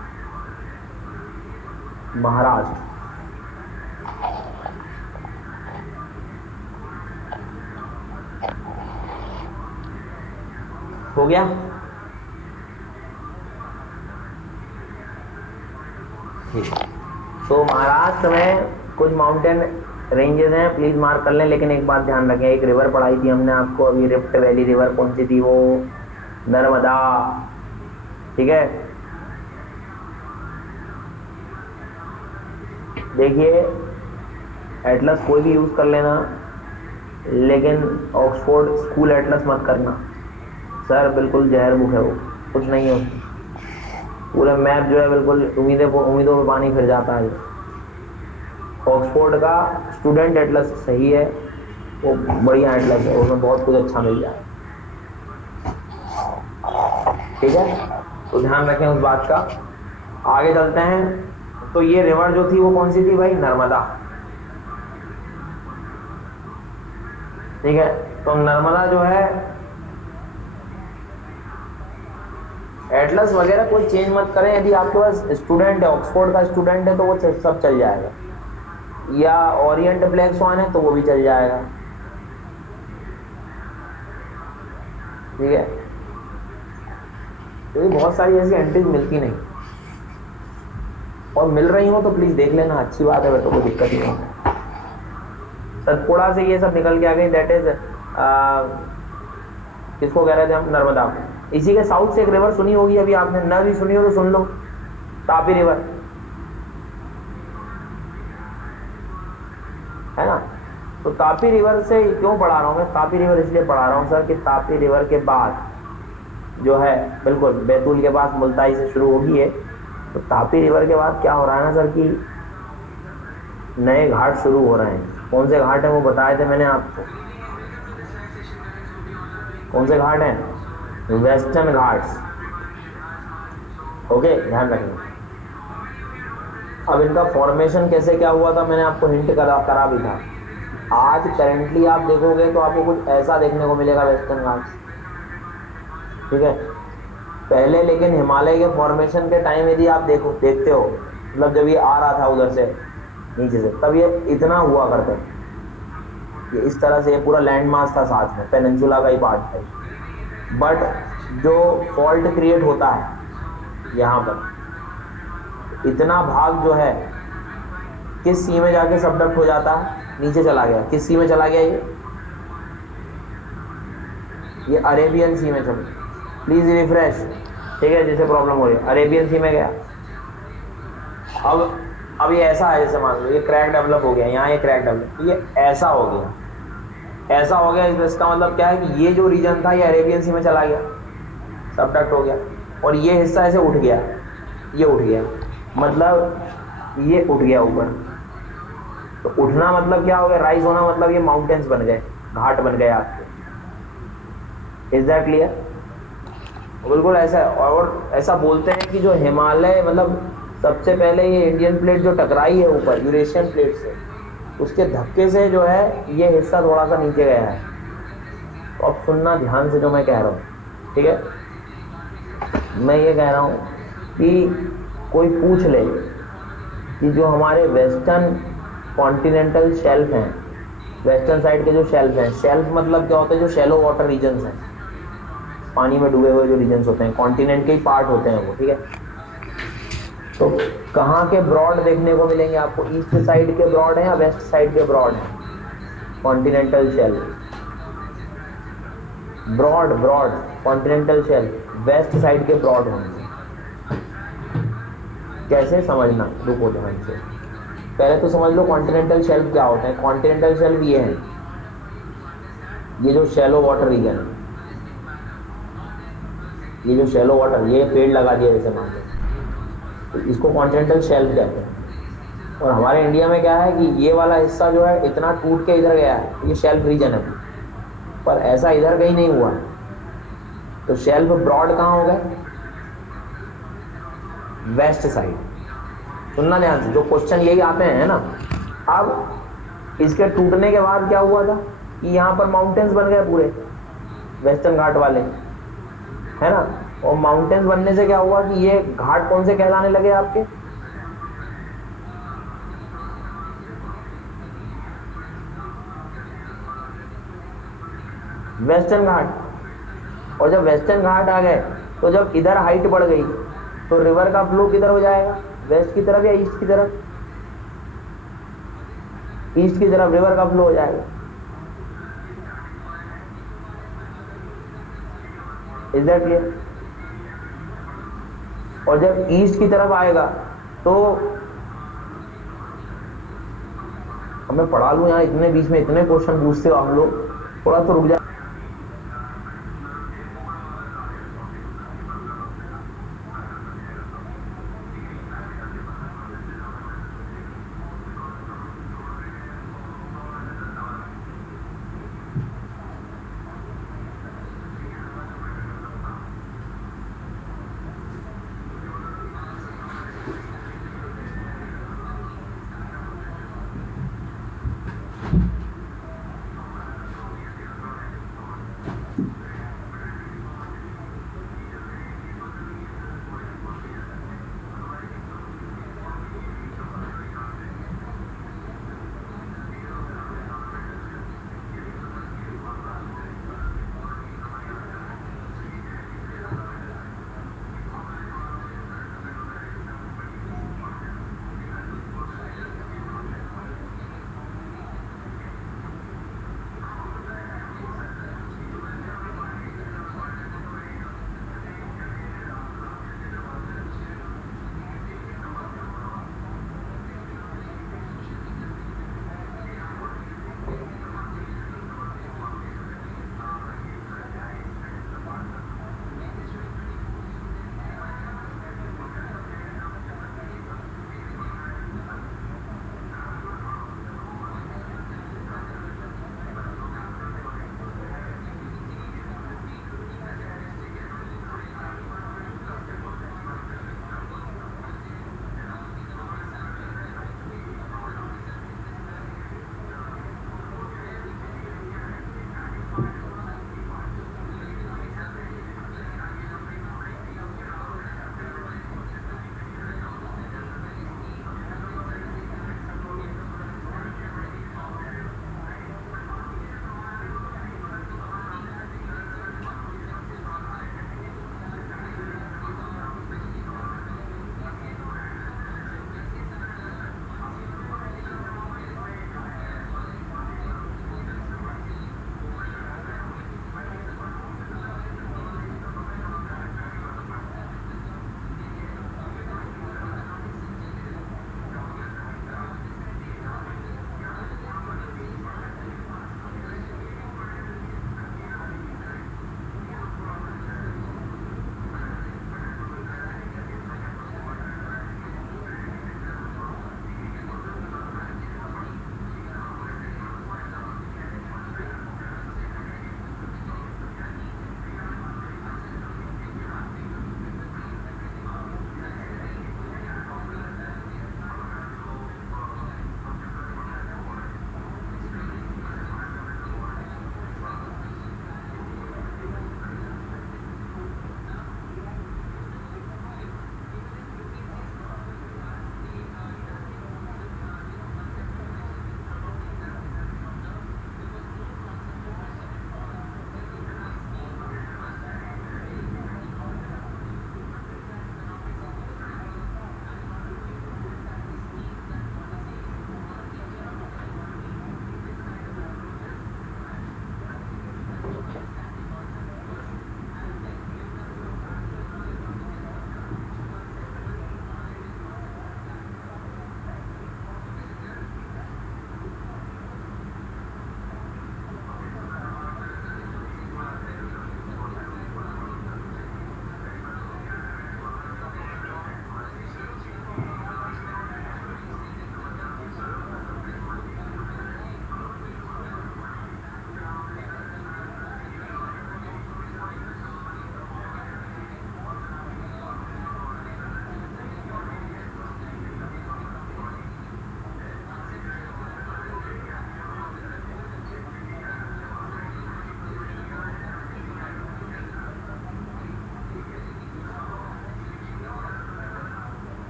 हो गया? ठीक, तो महाराष्ट्र में कुछ माउंटेन रेंजेस हैं, प्लीज मार्क कर लें। लेकिन एक बात ध्यान रखें, एक रिवर पढ़ाई थी हमने आपको अभी, रिफ्ट वैली रिवर, कौन सी थी वो? नर्मदा। ठीक है, देखिए एटलस कोई भी यूज कर लेना, लेकिन ऑक्सफोर्ड स्कूल एटलस मत करना सर, बिल्कुल जहर बुक है वो, कुछ नहीं है उसमें। पूरा मैप जो है बिल्कुल उम्मीदों में पानी फिर जाता है। ऑक्सफोर्ड का स्टूडेंट एटलस सही है, वो बढ़िया एटलस है, उसमें बहुत कुछ अच्छा मिल जाए। ठीक है, तो ध्यान रखें उस बात का। आगे चलते हैं, तो ये रिवर जो थी वो कौन सी थी भाई? नर्मदा। ठीक है, तो नर्मदा जो है, एटलस वगैरह कोई चेंज मत करें, यदि आपके पास स्टूडेंट है, ऑक्सफोर्ड का स्टूडेंट है तो वो सब चल जाएगा, या ओरिएंट ब्लैक स्वान है तो वो भी चल जाएगा। ठीक है, तो बहुत सारी ऐसी एंट्रीज मिलती नहीं, और मिल रही हो तो प्लीज देख लेना, अच्छी बात है, बेटो कोई दिक्कत नहीं है। सतपुड़ा से ये सब निकल के आ गई, दैट इज किसको कह रहे थे हम? नर्मदा को। इसी के साउथ से एक रिवर सुनी होगी अभी आपने, न भी सुनी हो तो सुन लो, तापी रिवर है ना। तो तापी रिवर से क्यों पढ़ा रहा हूँ मैं? तापी रिवर इसलिए पढ़ा रहा हूँ सर कि तापी रिवर के बाद जो है बिल्कुल बैतूल के पास मुल्ताई से शुरू होगी है, तो तापी रिवर के बाद क्या हो रहा है ना सर कि नए घाट शुरू हो रहे हैं। कौन से घाट हैं वो बताए थे मैंने आपको, कौन से घाट हैं? वेस्टर्न घाट्स। ओके, ध्यान रखना। अब इनका फॉर्मेशन कैसे क्या हुआ था मैंने आपको हिंट करा भी था। आज करेंटली आप देखोगे तो आपको कुछ ऐसा देखने को मिलेगा वेस्टर्न घाट्स। ठीक है, पहले लेकिन हिमालय के फॉर्मेशन के टाइम यदि आप देखते हो, मतलब जब ये आ रहा था उधर से नीचे से, तब ये इतना हुआ करता, ये इस तरह से, ये पूरा लैंड मास था साथ में, पेनिनसुला का ही पार्ट था। बट जो फॉल्ट क्रिएट होता है यहाँ पर, इतना भाग जो है किस सी में जाके सबडक्ट हो जाता है, नीचे चला गया। किस सी में चला गया? ये अरेबियन सी में चला। Please refresh. ठीक है, जैसे प्रॉब्लम हो रही है, अरेबियन सी में गया। अब ये ऐसा है, जैसे मान लो ये क्रैक डेवलप हो गया, यहाँ ये क्रैक डेवलप, ये ऐसा हो गया, ऐसा हो गया। इसका मतलब क्या है कि ये जो रीजन था ये अरेबियन सी में चला गया, सबडक्ट हो गया, और ये हिस्सा ऐसे उठ गया, ये उठ गया, मतलब ये उठ गया ऊपर। तो उठना मतलब क्या हो गया? राइज होना मतलब ये माउंटेन्स बन गए, घाट बन गए आपके। Is that clear? बिल्कुल ऐसा है। और ऐसा बोलते हैं कि जो हिमालय, मतलब सबसे पहले ये इंडियन प्लेट जो टकराई है ऊपर यूरेशियन प्लेट से, उसके धक्के से जो है ये हिस्सा थोड़ा सा नीचे गया है। तो अब सुनना ध्यान से जो मैं कह रहा हूँ, ठीक है? मैं ये कह रहा हूँ कि कोई पूछ ले कि जो हमारे वेस्टर्न कॉन्टिनेंटल शेल्फ हैं, वेस्टर्न साइड के जो शेल्फ हैं, शेल्फ मतलब क्या होता है? जो शैलो वाटर रीजन्स हैं, पानी में डूबे हुए जो रीजन्स होते हैं, कॉन्टिनेंट के ही पार्ट होते हैं वो, ठीक है? तो कहाँ के ब्रॉड देखने को मिलेंगे आपको? ईस्ट साइड के ब्रॉड हैं या वेस्ट साइड के ब्रॉड हैं? Continental shelf, broad continental shelf west side के ब्रॉड होंगे। कैसे समझना, रुको ध्यान से। पहले तो समझ लो कॉन्टिनेंटल शेल्फ क्या होता है। कॉन्टिनेंटल शेल्फ ये है, ये जो शैलो वाटर रीजन है, ये जो शैलो वाटर, ये पेड़ लगा दिया जैसे मान लो, तो इसको कॉन्टिनेंटल शेल्फ कहते हैं। और हमारे इंडिया में क्या है कि ये वाला हिस्सा जो है इतना टूट के इधर गया है, ये शेल्फ रीजन है, पर ऐसा इधर कहीं नहीं हुआ है। तो शेल्फ ब्रॉड कहाँ हो गए, वेस्ट साइड। सुनना ध्यान से, जो क्वेश्चन यही आते हैं ना। अब इसके टूटने के बाद क्या हुआ था कि यहाँ पर माउंटेन्स बन गए पूरे वेस्टर्न घाट वाले, है ना। और माउंटेन्स बनने से क्या हुआ कि ये घाट कौन से कहलाने लगे आपके, वेस्टर्न घाट। और जब वेस्टर्न घाट आ गए तो जब इधर हाइट बढ़ गई तो रिवर का फ्लो किधर हो जाएगा, वेस्ट की तरफ या ईस्ट की तरफ, ईस्ट की तरफ रिवर का फ्लो हो जाएगा। Is that clear. और जब ईस्ट की तरफ आएगा तो अब मैं पढ़ा लूं, यहाँ इतने बीच में इतने क्वेश्चन पूछते हो आप लोग, थोड़ा तो रुक जा।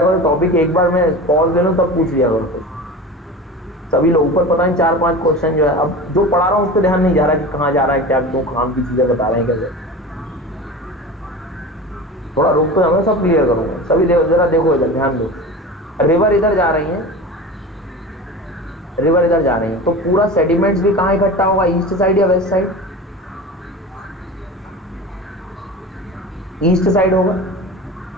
अगर टॉपिक एक बार मैं पॉज ले लूँ तब पूछ लिया करो तो। सभी लोग ऊपर पता नहीं 4-5 क्वेश्चन जो है, अब जो पढ़ा रहा हूँ उस पर ध्यान नहीं जा रहा कि कहाँ जा रहा है, क्या दो काम की चीजें बता रहे हैं कैसे। थोड़ा रुक तो मैं सब क्लियर करूंगा। सभी जरा देखो इधर ध्यान दो। रिवर इधर जा रही है, रिवर इधर जा रही है, तो पूरा सेडिमेंट्स भी कहाँ इकट्ठा होगा, ईस्ट साइड या वेस्ट साइड? ईस्ट साइड होगा,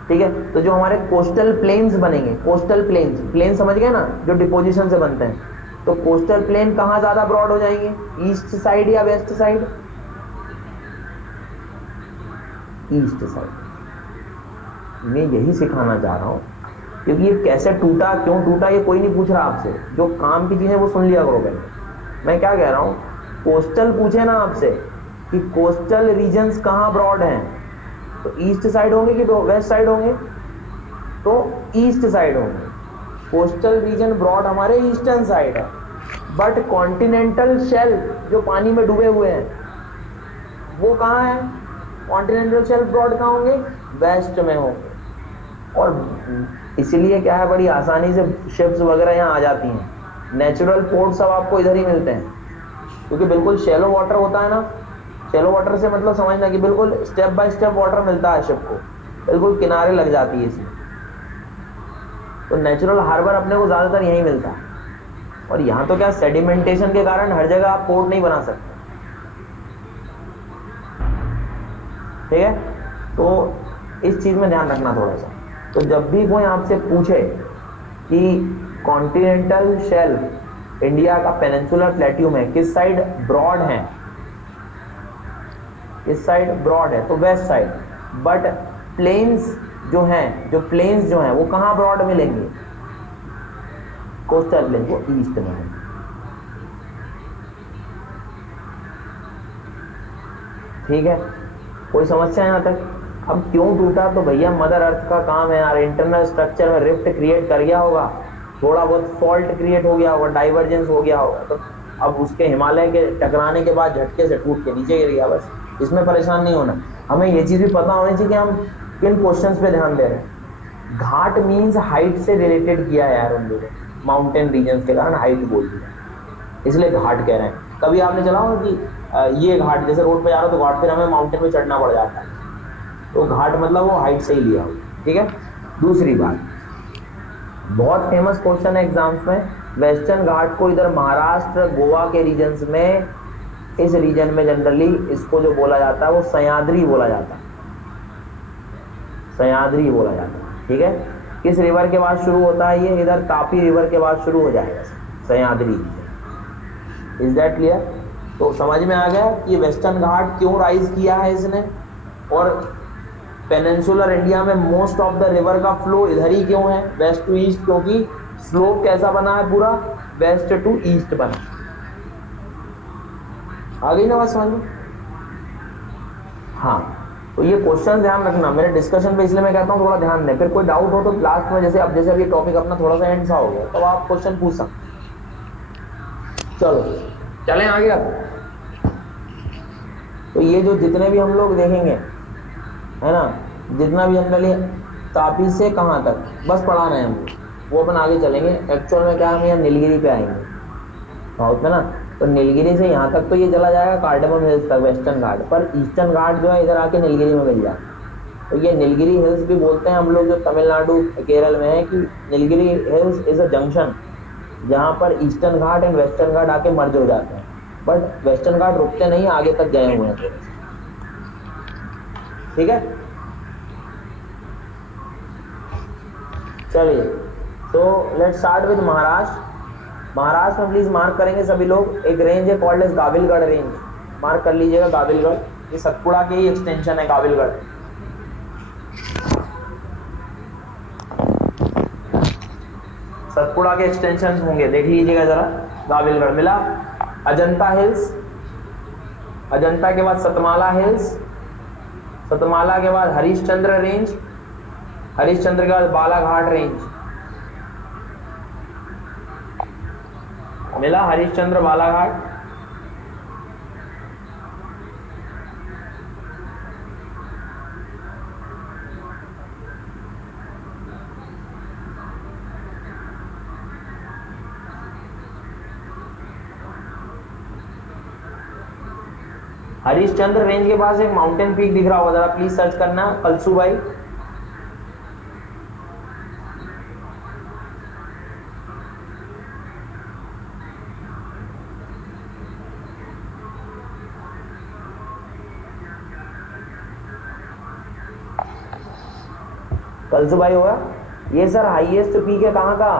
ठीक है। तो जो हमारे कोस्टल प्लेन्स बनेंगे, कोस्टल प्लेन्स, प्लेन समझ गए ना, जो डिपोजिशन से बनते हैं, तो कोस्टल प्लेन कहाँ ज्यादा ब्रॉड हो जाएंगे, ईस्ट साइड या वेस्ट साइड? East side. मैं यही सिखाना चाह रहा हूं, क्योंकि ये कैसे टूटा, क्यों टूटा, ये कोई नहीं पूछ रहा आपसे। जो काम की चीजें वो सुन लिया करो पहले। मैं क्या कह रहा हूं, कोस्टल पूछे ना आपसे कि कोस्टल रीजन्स कहाँ ब्रॉड हैं, तो ईस्ट साइड होंगे कि वेस्ट साइड होंगे? तो ईस्ट साइड होंगे। कोस्टल रीजन ब्रॉड हमारे ईस्टर्न साइड है, बट कॉन्टिनेंटल शेल्फ जो पानी में डूबे हुए हैं वो कहाँ है? कॉन्टिनेंटल शेल्फ ब्रॉड कहाँ होंगे? वेस्ट में होंगे। और इसीलिए क्या है, बड़ी आसानी से शिप्स वगैरह यहाँ आ जाती हैं। नेचुरल पोर्ट सब आपको इधर ही मिलते हैं, क्योंकि बिल्कुल शैलो वाटर होता है ना। शैलो वाटर से मतलब समझना कि बिल्कुल स्टेप बाय स्टेप वाटर मिलता है शिप को, बिल्कुल किनारे लग जाती है इसमें। तो नेचुरल हार्बर अपने को ज्यादातर यही मिलता है। और यहाँ तो क्या, सेडिमेंटेशन के कारण हर जगह आप पोर्ट नहीं बना सकते, ठीक है। तो इस चीज में ध्यान रखना थोड़ा सा। तो जब भी कोई आपसे पूछे कि कॉन्टिनेंटल शेल्फ इंडिया का पेनिनसुलर प्लेट्यू में किस साइड ब्रॉड है, किस साइड ब्रॉड है, तो वेस्ट साइड। बट प्लेन्स जो हैं, जो प्लेन्स जो हैं वो कहाँ ब्रॉड मिलेंगे? कोस्टल प्लेन वो ईस्ट में है, ठीक है। कोई समस्या यहाँ तक? अब क्यों टूटा, तो भैया मदर अर्थ का काम है यार। इंटरनल स्ट्रक्चर में रिफ्ट क्रिएट कर गया होगा, थोड़ा बहुत फॉल्ट क्रिएट हो गया होगा, डाइवर्जेंस हो गया होगा, तो अब उसके हिमालय के टकराने के बाद झटके से टूट के नीचे गिर गया, बस। इसमें परेशान नहीं होना। हमें ये चीज भी पता होनी चाहिए कि हम किन क्वेश्चंस पे ध्यान दे रहे हैं। घाट मीन्स हाइट से रिलेटेड किया है यार उन लोगों, माउंटेन रीजन के कारण हाइट बोल दिया, इसलिए घाट कह रहे हैं। कभी आपने चला हो कि ये घाट, जैसे रोड पे जा रहा हो तो घाट, फिर हमें माउंटेन पे चढ़ना पड़ जाता है, तो घाट मतलब वो हाइट से ही लिया हो, ठीक है। दूसरी बात, बहुत फेमस क्वेश्चन है एग्जाम्स में, वेस्टर्न घाट को इधर महाराष्ट्र गोवा के रीजन्स में, इस रीजन में जनरली इसको जो बोला जाता है वो सह्याद्री बोला जाता है, सह्याद्री बोला जाता है, ठीक है। किस रिवर के बाद शुरू होता है ये? इधर तापी रिवर के बाद शुरू हो जाएगा सह्याद्री। Is that clear? तो समझ में आ गया कि वेस्टर्न घाट क्यों राइज किया है इसने, और पेनिनसुलर इंडिया में मोस्ट ऑफ द रिवर का फ्लो इधर ही क्यों है, वेस्ट टू ईस्ट, क्योंकि स्लोप कैसा बना है, पूरा वेस्ट टू ईस्ट बना। आ गई ना बात समझ में? हाँ, तो ये क्वेश्चन ध्यान रखना मेरे डिस्कशन पे, इसलिए मैं कहता हूँ थोड़ा ध्यान दें। फिर कोई डाउट हो तो लास्ट में, जैसे अब जैसे अभी टॉपिक अपना थोड़ा सा एंड सा हो गया, तो आप क्वेश्चन पूछ सकते। चलो चलें आगे अब। तो ये जो जितने भी हम लोग देखेंगे, है ना, जितना भी हमने लिए तापी से कहाँ तक बस पढ़ाना है हमको, वो अपन आगे चलेंगे। एक्चुअल में क्या, हम यहाँ नीलगिरी पे आएंगे साउथ में ना, तो नीलगिरी से यहाँ तक तो ये चला जाएगा कार्डमम हिल्स तक, वेस्टर्न घाट। पर ईस्टर्न घाट जो है इधर आके नीलगिरी में मिल जाता है। तो ये नीलगिरी हिल्स भी बोलते हैं हम लोग, जो तमिलनाडु केरल में है, कि Nilgiri hills is a junction, जहाँ पर ईस्टर्न घाट एंड वेस्टर्न घाट आके मर्ज हो जाते हैं। बट वेस्टर्न घाट रुकते नहीं, आगे तक गए हुए हैं थोड़े, ठीक है। चलिए, तो let's start with Maharashtra. Maharashtra में प्लीज मार्क करेंगे सभी लोग, एक रेंज है called as Gavilgarh range, mark कर लीजिएगा गाविलगढ़। ये सतपुड़ा के ही एक्सटेंशन है गाविलगढ़। सतपुड़ा के एक्सटेंशन होंगे, देख लीजिएगा जरा। गाविलगढ़ मिला, अजंता हिल्स, अजंता के बाद सतमाला हिल्स, सतमाला के बाद हरिश्चंद्र रेंज, हरिश्चंद्र के बाद बालाघाट रेंज मिला, हरिश्चंद्र बालाघाट। हरिश्चंद्र रेंज के पास एक माउंटेन पीक दिख रहा होगा, जरा प्लीज सर्च करना कलसू भाई। कलसू भाई होगा ये सर। हाईएस्ट पीक है कहाँ का?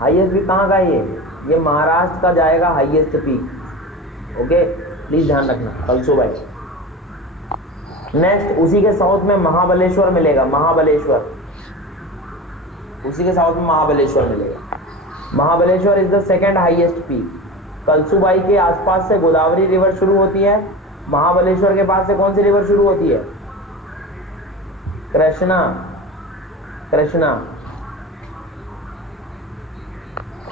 हाईएस्ट पीक कहाँ का है ये महाराष्ट्र का जाएगा हाईएस्ट पीक। ओके प्लीज ध्यान रखना कलसू भाई। नेक्स्ट उसी के साउथ में महाबलेश्वर मिलेगा, महाबलेश्वर उसी के साउथ में महाबलेश्वर मिलेगा। Mahabaleshwar is the second highest peak. Kalsubai के आसपास से गोदावरी रिवर शुरू होती है, महाबलेश्वर के पास से कौन सी रिवर शुरू होती है? कृष्णा। कृष्णा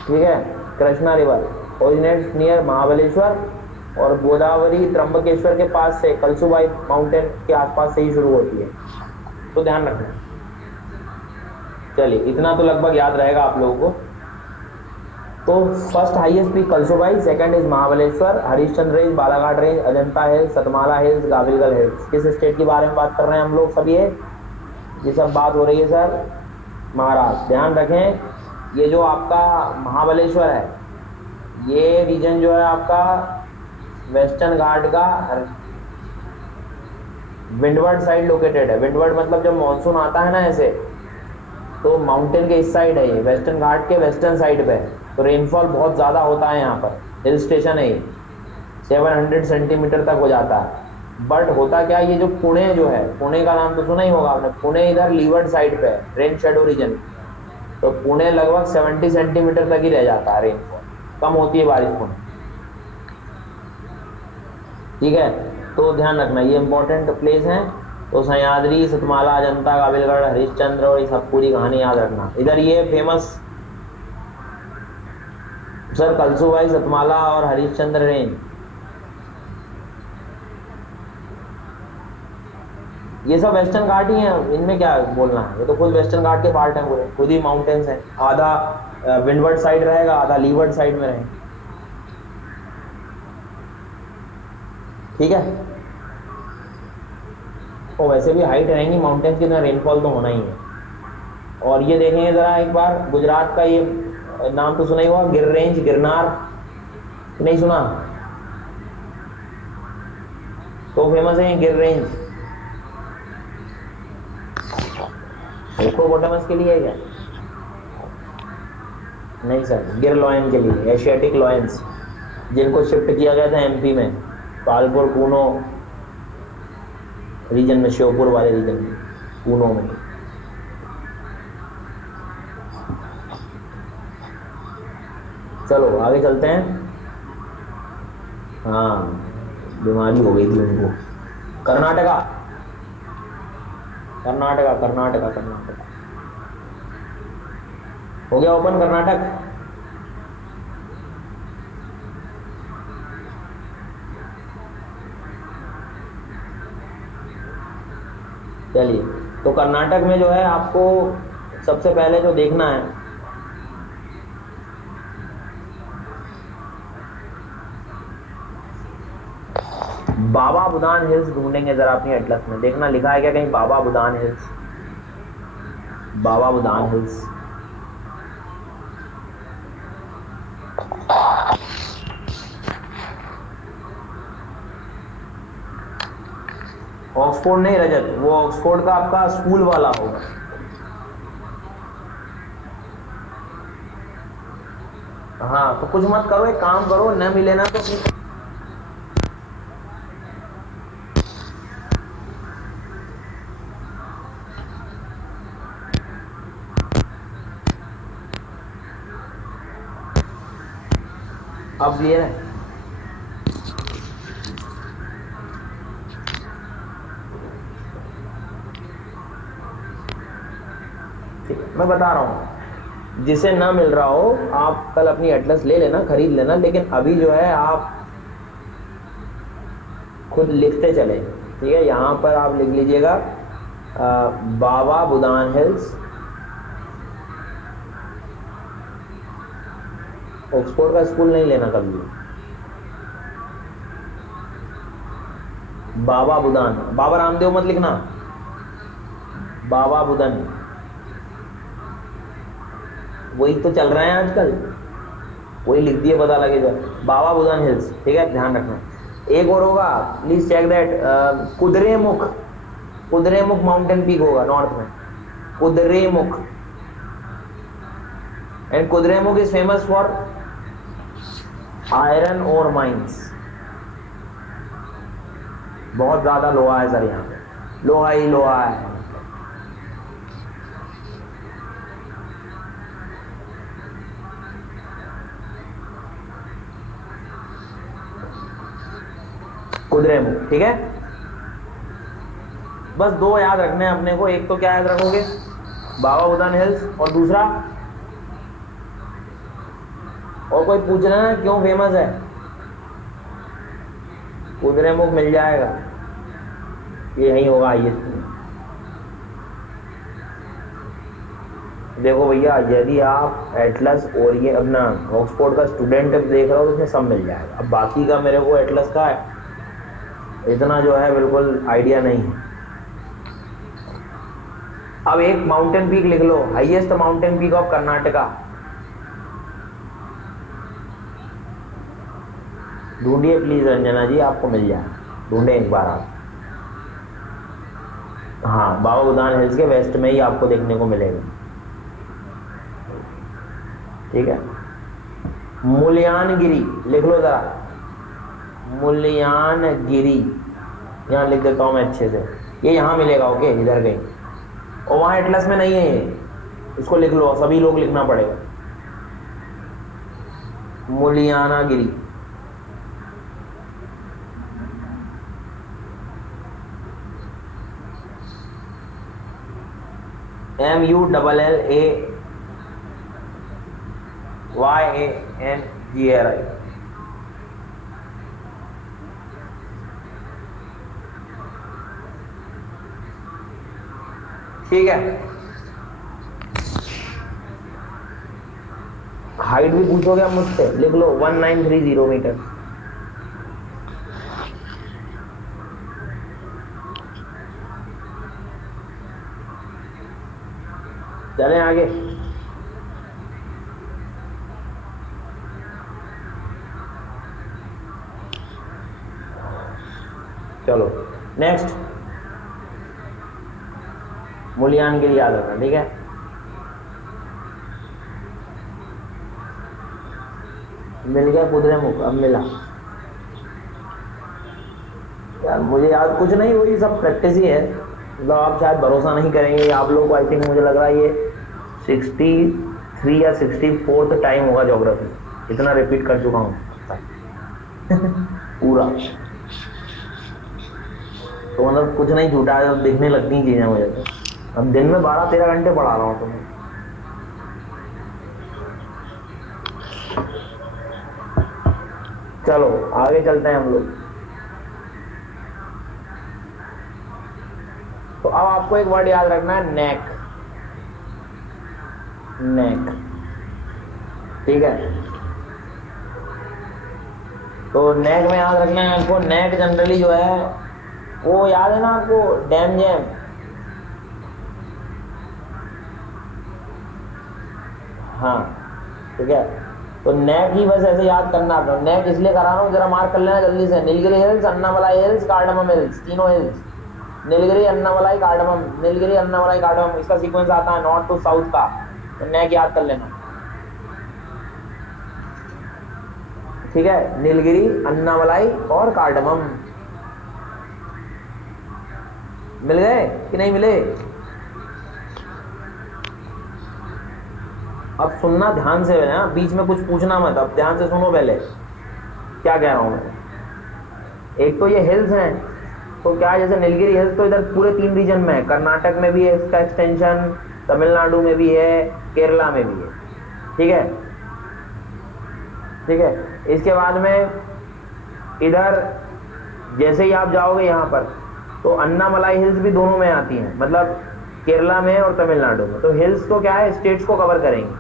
ठीक है, Krishna river originates near Mahabaleshwar और गोदावरी त्र्यंबकेश्वर के पास से कलसूबाई माउंटेन के आसपास से ही शुरू होती है, तो ध्यान रखना। चलिए इतना तो लगभग याद रहेगा आप लोगों को। तो first highest peak Kalsubai, second is Mahabaleshwar, Harishchandra range, Balaghat range, Ajanta hills, Satmala hills, Gavilgarh hills. किस स्टेट के बारे में बात कर रहे हैं हम लोग सब? ये सब बात हो रही है सर महाराष्ट्र। ध्यान रखें ये जो आपका महाबलेश्वर है ये रीजन जो है आपका वेस्टर्न घाट का विंडवर्ड साइड लोकेटेड है। विंडवर्ड मतलब जब मानसून आता है ना ऐसे, तो माउंटेन के इस साइड है ये, वेस्टर्न घाट के वेस्टर्न साइड पे है, तो रेनफॉल बहुत ज़्यादा होता है यहाँ पर। हिल स्टेशन है ये, 700 सेंटीमीटर तक हो जाता है। बट होता क्या, ये जो पुणे जो है, पुणे का नाम तो सुना ही होगा आपने, पुणे इधर लीवर्ड साइड पे है, रेन शेडो रीजन, तो पुणे लगभग 70 सेंटीमीटर तक ही रह जाता है रेनफॉल, कम होती है बारिश पुणे। ठीक है, तो ध्यान रखना ये इंपॉर्टेंट प्लेस हैं। तो सह्याद्री, सतमाला, अजंता, गाविलगढ़, हरिश्चंद्र और ये सब पूरी कहानी याद रखना। इधर ये फेमस सर कलसूबाई, सतमाला और हरिश्चंद्र रेंज, ये सब वेस्टर्न घाट ही हैं, इनमें क्या बोलना है, ये तो खुद वेस्टर्न घाट के पार्ट हैं पूरे, खुद ही माउंटेन्स हैं। आधा विंडवर्ड साइड रहेगा, आधा लीवर्ड साइड में रहेगा। ठीक है, और वैसे भी हाइट रहेंगी माउंटेन्स की, तो रेनफॉल तो होना ही है। और ये देखेंगे जरा एक बार, गुजरात का ये नाम तो सुना ही होगा, गिर रेंज, गिरनार, नहीं सुना? तो फेमस है ये गिर रेंज, हिप्पोपोटामस के लिए है क्या? नहीं सर, गिर लॉयन के लिए, एशियाटिक लॉयंस, जिनको शिफ्ट किया गया था एमपी में, पालपुर कूनो रीजन में, श्योपुर वाले रीजन में, कूनो में। चलो आगे चलते हैं। हाँ, बीमारी हो गई थी उनको। कर्नाटका, कर्नाटका, कर्नाटका, कर्नाटका हो गया ओपन कर्नाटक। चलिए, तो कर्नाटक में जो है आपको सबसे पहले जो देखना है, बाबा बुदान हिल्स ढूंढेंगे जरा अपनी एटलस में, देखना लिखा है क्या कहीं बाबा बुदान हिल्स? बाबा बुदान हिल्स, ऑक्सफोर्ड नहीं रजत, वो ऑक्सफोर्ड का आपका स्कूल वाला होगा। हाँ, तो कुछ मत करो, एक काम करो, न मिले ना तो अब क्लियर है। मैं बता रहा हूँ, जिसे ना मिल रहा हो आप कल अपनी एटलस ले लेना, खरीद लेना, लेकिन अभी जो है आप खुद लिखते चले। ठीक है, यहाँ पर आप लिख लीजिएगा बाबा बुदान हिल्स, ऑक्सफोर्ड का स्कूल नहीं लेना कभी। बाबा बुदान, बाबा रामदेव मत लिखना, बाबा बुदन, वही तो चल रहे हैं आजकल, वही लिख दिए पता लगे जो। बाबा बुदन हिल्स, ठीक है, ध्यान रखना। एक और होगा, please check that, Kudremukh, Kudremukh mountain peak होगा नॉर्थ में, Kudremukh. And Kudremukh is famous for iron ore mines, बहुत ज्यादा लोहा है सर यहाँ पे, लोहा ही लोहा है। कुद्रेमुख, ठीक है। बस दो याद रखने हैं अपने को, एक तो क्या याद रखोगे, बाबा बुदान हिल्स, और दूसरा, और कोई पूछ रहा है क्यों फेमस है, कुद्रेमुख मिल जाएगा, ये यही होगा हाईएस्ट में। देखो भैया, यदि आप एटलस और ये अपना ऑक्सफोर्ड का स्टूडेंट देख रहे हो तो उसमें सब मिल जाएगा। अब बाकी का मेरे को एटलस का इतना जो है बिल्कुल आइडिया नहीं है। अब एक माउंटेन पीक लिख लो, highest mountain peak of Karnataka, ढूंढिए प्लीज रंजना जी, आपको मिल जाए, ढूंढे एक बार आप। हाँ, बाबा बुदान हिल्स के वेस्ट में ही आपको देखने को मिलेगा, ठीक है। मुल्यानगिरी लिख लो जरा, मुल्यानगिरी, यहाँ लिख देता हूं मैं अच्छे से, ये यहाँ मिलेगा, ओके, इधर कहीं, और वहां एटलस में नहीं है ये, इसको लिख लो, सभी लोग लिखना पड़ेगा, मुल्यानागिरी। MULLAYANGRI, ठीक है। हाइट भी पूछोगे आप मुझसे, लिख लो 1930 मीटर। चलें आगे। चलो नेक्स्ट, मुल्यानगिरी याद रखना, ठीक है। मिल गया कुद्रेमुख, अब मिला यार, मुझे याद कुछ नहीं, वही सब प्रैक्टिस ही है, मतलब आप शायद भरोसा नहीं करेंगे, आप लोग को आई थिंक मुझे लग रहा है ये 63 या 64th टाइम होगा ज्योग्राफी, इतना रिपीट कर चुका हूँ पूरा, तो मतलब कुछ नहीं छूटा है, दिखने लगती हैं चीजें मुझे तो। अब दिन में 12-13 घंटे पढ़ा रहा हूँ तुम्हें। चलो आगे चलते हैं हम लोग। तो अब आपको एक वर्ड याद रखना है, नेक, नेक, ठीक है। तो नेक में याद रखना है आपको, नेक जनरली जो है वो याद है ना आपको, डैम जैम, हाँ ठीक है। तो नेक ही बस ऐसे याद करना आपको, नेक इसलिए करा रहा हूँ, जरा मार्क कर लेना जल्दी से, Nilgiri hills, Annamalai hills, cardamom hills, तीनों hills, Nilgiri, Annamalai, cardamom, Nilgiri, Annamalai, cardamom, इसका सीक्वेंस आता है नॉर्थ टू साउथ का, तो नेक याद कर लेना, ठीक है। नीलगिरी, अन्नामलाई और कार्डमम, मिल गए कि नहीं मिले? अब सुनना ध्यान से ना, बीच में कुछ पूछना मत, अब ध्यान से सुनो पहले क्या कह रहा हूं मैं। एक तो ये हिल्स हैं, तो क्या है, जैसे नीलगिरी हिल्स तो इधर पूरे 3 रीजन में है, कर्नाटक में भी है इसका एक्सटेंशन, तमिलनाडु में भी है, केरला में भी है, ठीक है, ठीक है। इसके बाद में इधर जैसे ही आप जाओगे यहाँ पर, तो अन्नामलाई हिल्स भी दोनों में आती हैं, मतलब केरला में और तमिलनाडु में। तो हिल्स तो क्या है, स्टेट्स को कवर करेंगे,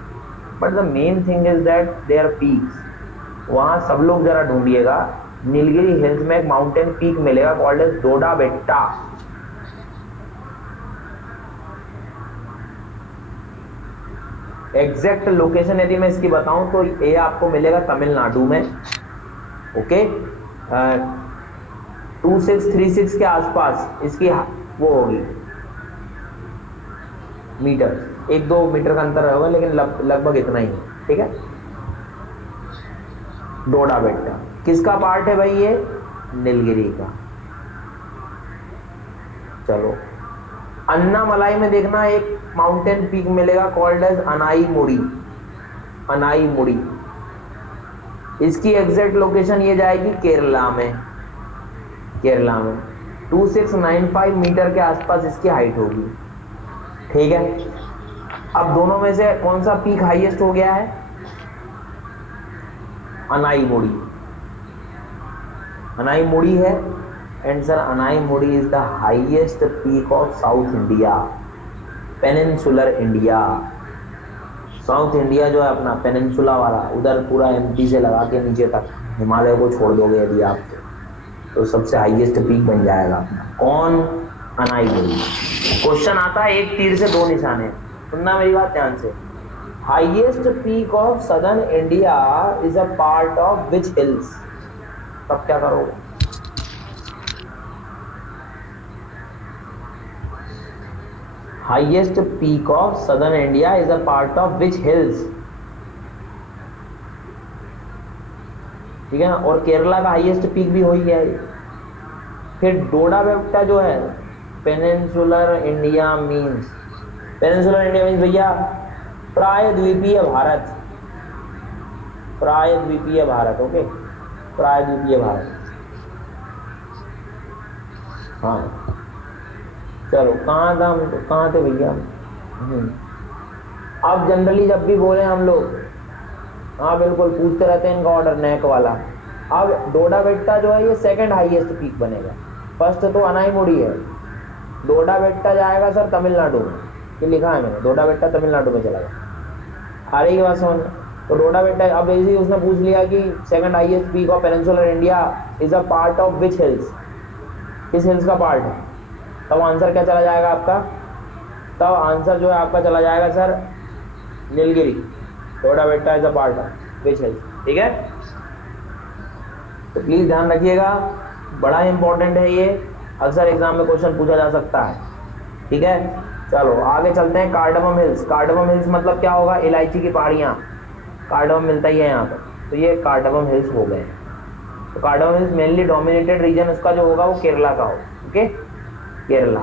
but the main thing is that they are peaks. वहाँ सब लोग जरा ढूंढिएगा नीलगिरी हिल्स में एक माउंटेन पीक मिलेगा called as Doddabetta. Exact location यदि मैं इसकी बताऊं तो ये आपको मिलेगा तमिलनाडु में। ओके, 2636 के आसपास इसकी वो होगी मीटर, 1-2 मीटर का अंतर होगा लेकिन लगभग इतना ही है। ठीक है, डोडा बेट्टा किसका पार्ट है भाई? ये नीलगिरी का। चलो, अन्नामलाई में देखना एक माउंटेन पीक मिलेगा कॉल्ड एज अनाई मुड़ी। अनाई मुड़ी, इसकी एग्जैक्ट लोकेशन ये जाएगी केरला में। केरला में 2695 मीटर के आसपास इसकी हाइट होगी। ठीक है, अब दोनों में से कौन सा पीक हाईएस्ट हो गया है? अनाई मुड़ी। अनाई मुड़ी है एंड सर अनाई मुड़ी is the highest peak of south India, peninsular India. South India जो है अपना पेनिनसुला वाला, उधर पूरा एमपी से लगा के नीचे तक हिमालय को छोड़ दोगे यदि आप तो सबसे हाईएस्ट पीक बन जाएगा अपना। कौन? अनाई मुड़ी। क्वेश्चन आता है एक तीर से दो निशाने, सुनना मेरी बात ध्यान से। Highest peak of southern India is a part of which hills? तब क्या करोगे? Highest peak of southern India is a part of which hills? ठीक है ना, और केरला का हाईएस्ट पीक भी हो ही है। फिर डोडा बेट्टा जो है peninsular India means, peninsular India means भैया प्रायद्वीपीय भारत। प्रायद्वीपीय भारत, ओके, प्रायद्वीपीय भारत। हाँ चलो, कहाँ थे भैया? अब जनरली जब भी बोले हम लोग, हाँ बिल्कुल पूछते रहते हैं इनका ऑर्डर नेक वाला। अब डोडा बेट्टा जो है ये सेकंड हाईएस्ट पीक बनेगा। फर्स्ट तो अनाई मुड़ी है, डोडा बेट्टा जाएगा सर तमिलनाडु में, ये लिखा है मैंने, डोडा बेट्टा तमिलनाडु में चला गया। आ रही है बात समझ? तो डोडा बेट्टा, अब इसी उसने पूछ लिया कि second highest peak of peninsular India is a part of which hills? किस हिल्स का पार्ट है? तब आंसर क्या चला जाएगा आपका? तब आंसर जो है आपका चला जाएगा sir Nilgiri. Doda betta is a part of which hills. ठीक है, तो प्लीज ध्यान रखिएगा, बड़ा इंपॉर्टेंट है ये, अक्सर एग्जाम में क्वेश्चन पूछा जा सकता है। ठीक है, चलो आगे चलते हैं। Cardamom hills. कार्डमम हिल्स मतलब क्या होगा? इलायची की पहाड़ियाँ, कार्डमम मिलता ही है यहाँ पर, तो ये कार्डमम हिल्स हो गए। तो cardamom hills mainly dominated region उसका जो होगा वो केरला का हो। ओके, केरला।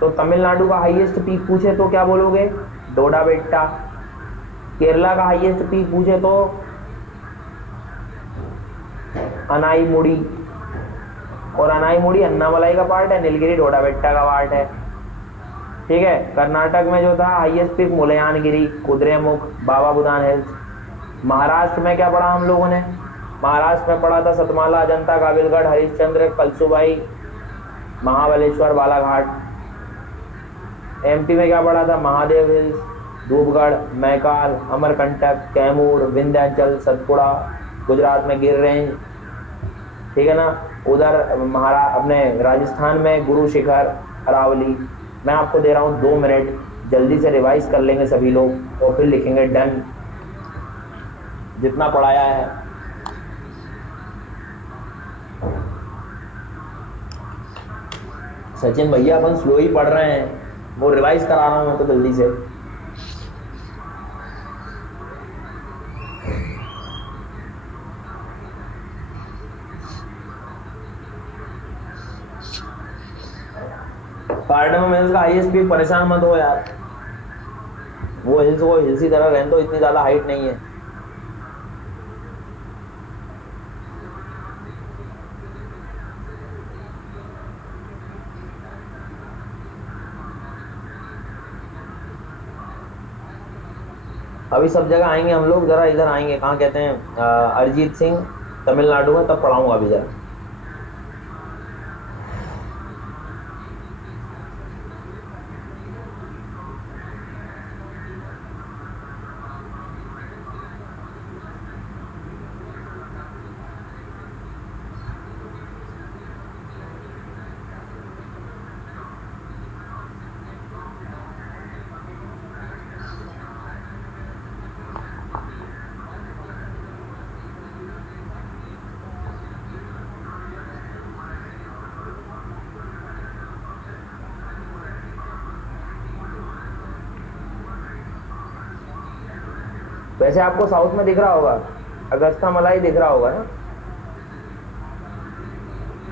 तो तमिलनाडु का हाईएस्ट पीक पूछे तो क्या बोलोगे? डोडा बेट्टा। केरला का हाईएस्ट पीक पूछे तो अनाई मुड़ी, और अनाई मुड़ी अन्नामलाई का पार्ट है, नीलगिरी डोडा बेट्टा का पार्ट है। ठीक है, कर्नाटक में जो था हाईएस्ट पीक मुलयानगिरी, कुद्रेमुख, बाबा बुदान हिल्स। महाराष्ट्र में क्या पढ़ा हम लोगों ने? महाराष्ट्र में पढ़ा था सतमाला, अजंता, काबिलगढ़, हरिश्चंद्र, कलसुबाई, महाबलेश्वर, बालाघाट। एमपी में क्या पढ़ा था? महादेव हिल्स, धूपगढ़, मैकाल, अमरकंटक, कैमूर, विंध्याचल, सतपुड़ा। गुजरात में गिर रेंज। ठीक है ना, उधर अपने राजस्थान में गुरु शिखर, अरावली। मैं आपको दे रहा हूँ 2 मिनट, जल्दी से रिवाइज कर लेंगे सभी लोग और फिर लिखेंगे डन जितना पढ़ाया है। सचिन भैया अपन स्लो ही पढ़ रहे हैं, वो रिवाइज करा रहा हूँ मैं तो जल्दी से। कार्डमम हिल्स का हाईएस्ट पीक, परेशान मत हो यार, वो हिल्स ही तरह रहने दो, इतनी ज्यादा हाइट नहीं है। अभी सब जगह आएंगे हम लोग, जरा इधर आएंगे, कहाँ कहते हैं, अरिजीत सिंह तमिलनाडु में, तब पढ़ाऊंगा अभी जरा। वैसे आपको साउथ में दिख रहा होगा, अगस्ता मलाई दिख रहा होगा ना,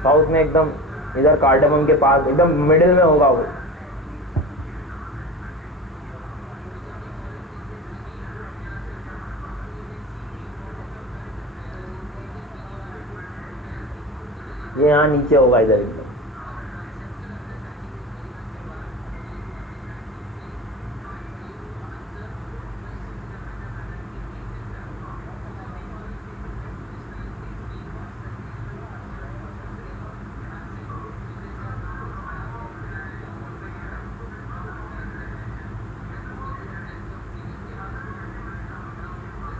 साउथ में एकदम इधर कार्डमम के पास एकदम मिडिल में होगा वो। ये यहाँ नीचे होगा इधर एकदम।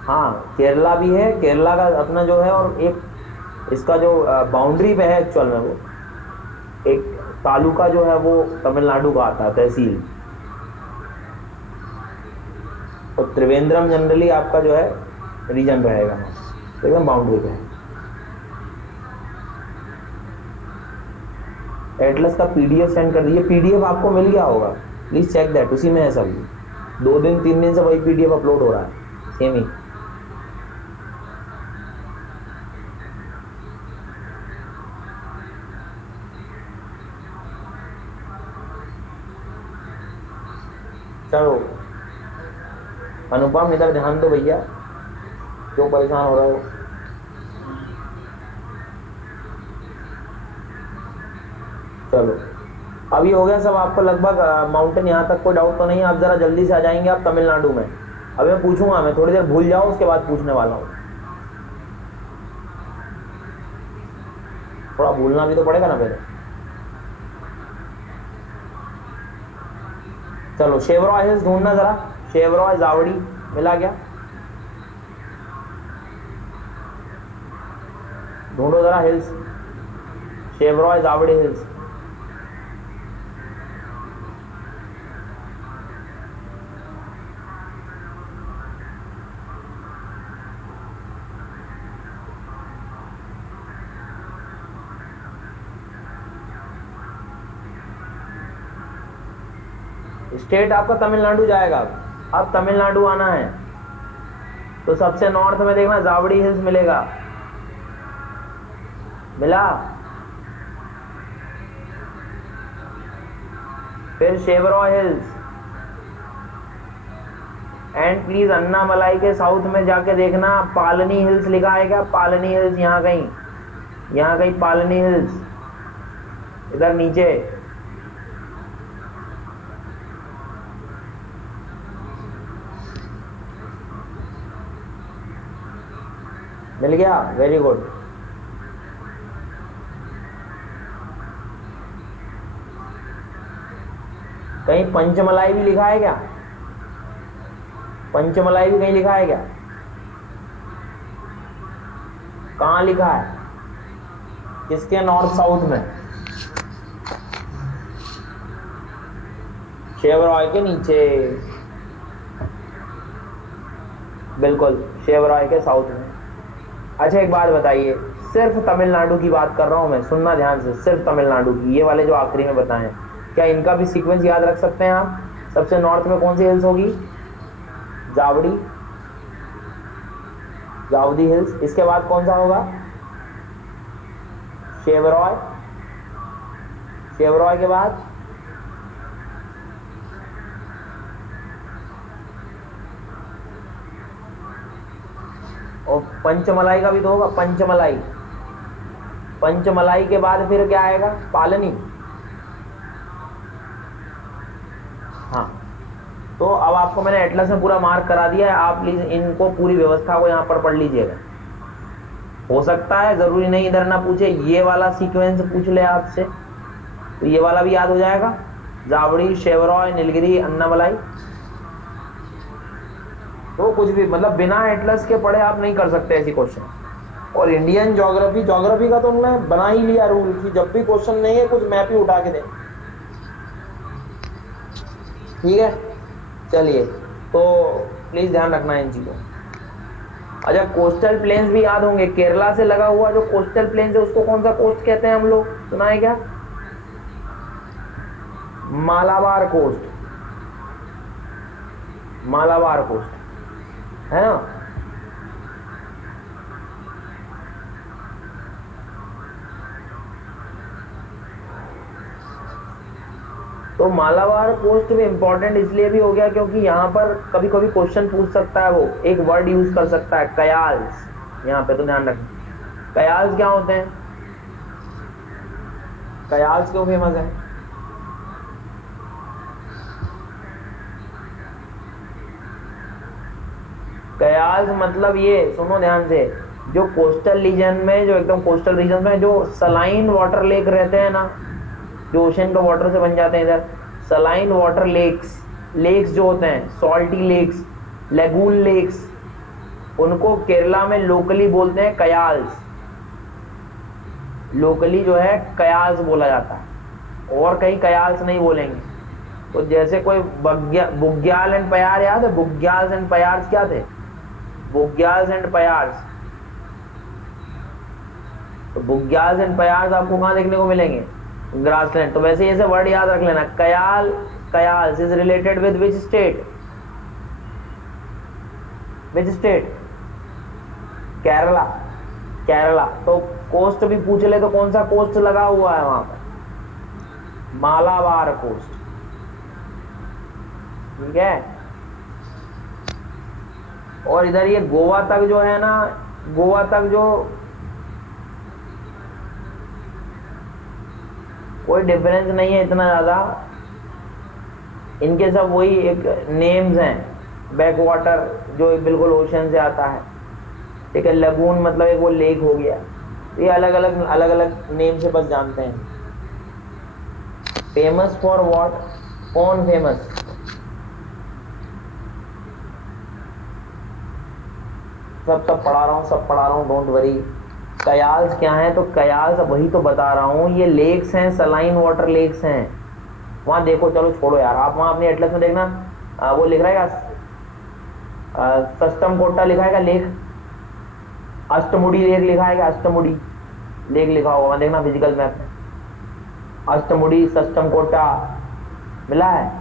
हाँ केरला भी है, केरला का अपना जो है, और एक इसका जो बाउंड्री पे है एक्चुअल में, वो एक तालुका जो है वो तमिलनाडु का आता है, तहसील। और त्रिवेंद्रम जनरली आपका जो है रीजन रहेगा, एकदम बाउंड्री पे है। एटलस का पीडीएफ सेंड कर दिए, पीडीएफ आपको मिल गया होगा, प्लीज चेक दैट, उसी में है सब। 2 दिन 3 दिन से वही पीडीएफ अपलोड हो रहा है, सेम ही। चलो अनुपम इधर ध्यान दो भैया, क्यों परेशान हो रहे हो। चलो अभी हो गया सब आपको लगभग माउंटेन, यहाँ तक कोई डाउट तो नहीं है। आप जरा जल्दी से आ जाएंगे आप तमिलनाडु में। अभी मैं पूछूंगा, मैं थोड़ी देर भूल जाओ उसके बाद पूछने वाला हूँ। थोड़ा भूलना भी तो पड़ेगा ना पहले। चलो शेवरॉय हिल्स ढूंढना जरा, शेवरॉय जावड़ी मिला क्या, ढूंढो जरा hills, Shevaroy Jawali hills. State आपका तमिलनाडु जाएगा। अब तमिलनाडु आना है तो सबसे नॉर्थ में देखना जावड़ी हिल्स मिलेगा, मिला। फिर Shevaroy hills, and please Annamalai के साउथ में जाके देखना पालनी हिल्स लिखा है क्या, पालनी हिल्स, यहाँ कहीं पालनी हिल्स, इधर नीचे। मिल गया, वेरी गुड। कहीं पंचमलाई भी लिखा है क्या, पंचमलाई भी कहीं लिखा है क्या, कहाँ लिखा है, किसके नॉर्थ साउथ में, शेवरॉय के नीचे, बिल्कुल शेवरॉय के साउथ में। अच्छा एक बात बताइए, सिर्फ तमिलनाडु की बात कर रहा हूं मैं, सुनना ध्यान से, सिर्फ तमिलनाडु की, ये वाले जो आखिरी में बताएं, क्या इनका भी सीक्वेंस याद रख सकते हैं आप। सबसे नॉर्थ में कौन सी हिल्स होगी, जावड़ी, जावदी हिल्स। इसके बाद कौन सा होगा, शेवरॉय, शेवरॉय के बाद और पंचमलाई का भी तो होगा, पंचमलाई, पंचमलाई के बाद फिर क्या आएगा, पालनी। हाँ तो अब आपको मैंने एटलस में पूरा मार्क करा दिया है, आप प्लीज इनको पूरी व्यवस्था को यहाँ पर पढ़ लीजिएगा। हो सकता है जरूरी नहीं इधर ना पूछे, ये वाला सीक्वेंस पूछ ले आपसे तो ये वाला भी याद हो जाएगा, जावड़ी, शेवरॉय, नीलगिरी, अन्नामलाई। तो कुछ भी मतलब बिना एटलस के पढ़े आप नहीं कर सकते ऐसी क्वेश्चन। और इंडियन ज्योग्राफी, ज्योग्राफी का तो उन्होंने बना ही लिया रूल कि जब भी क्वेश्चन नहीं है कुछ मैप ही उठा के दें। ठीक है, चलिए तो प्लीज ध्यान रखना इन चीजों। अच्छा कोस्टल प्लेन्स भी याद होंगे, केरला से लगा हुआ जो कोस्टल प्लेन्स है उसको कौन सा कोस्ट कहते हैं हम लोग, सुना है क्या, मालाबार कोस्ट, मालाबार कोस्ट। है ना। तो मालाबार कोस्ट भी इंपॉर्टेंट इसलिए भी हो गया क्योंकि यहाँ पर कभी कभी क्वेश्चन पूछ सकता है, वो एक वर्ड यूज कर सकता है कयाल्स, यहाँ पे तो ध्यान रखना। कयाल्स क्या होते हैं, कयाल्स क्यों फेमस है? कयाल्स मतलब ये सुनो ध्यान से, जो कोस्टल रीजन में, जो एकदम कोस्टल रीजन में जो सलाइन वाटर लेक रहते हैं ना, जो ओशन का वाटर से बन जाते हैं इधर, सलाइन वाटर लेक्स, लेक्स जो होते हैं सॉल्टी लेक्स, लेगून लेक्स, उनको केरला में लोकली बोलते हैं कयाल्स। लोकली जो है कयाल्स बोला जाता है, और कहीं कयाल्स नहीं बोलेंगे। तो जैसे कोई बुग्याल एंड पयार याद है, बुग्याल्स एंड पयार्स क्या थे, बुग्याल्स एंड पयार्स। तो बुग्याल्स एंड पयार्स आपको कहां देखने को मिलेंगे, ग्रासलैंड। तो वैसे ऐसे वर्ड याद रख लेना, kayal, kayals is related with which state, which state, Kerala, Kerala. तो कोस्ट भी पूछ ले तो कौन सा कोस्ट लगा हुआ है वहां पर, मालाबार कोस्ट, ठीक है। और इधर ये गोवा तक जो है ना, गोवा तक जो कोई डिफरेंस नहीं है इतना ज्यादा, इनके सब वही एक नेम्स हैं। बैक वाटर जो बिल्कुल ओशन से आता है, ठीक है। लगून मतलब एक वो लेक हो गया। ये अलग अलग नेम से बस जानते हैं। फेमस फॉर व्हाट, कौन फेमस, सब पढ़ा रहा हूँ, डोंट वरी। कयाल्स क्या है, तो कयाल्स वही तो बता रहा हूँ, ये लेक्स हैं, सलाइन वाटर लेक्स हैं। वहां देखो, चलो छोड़ो यार, आप वहां अपने एटलस में देखना, वो लिख रहा है सस्टम कोटा लिखा है लेक, अष्टमुड़ी लेक लिखा है, अष्टमुड़ी लेक लिखा होगा, देखना फिजिकल मैप में, अष्टमुड़ी, सस्टम कोटा मिला है,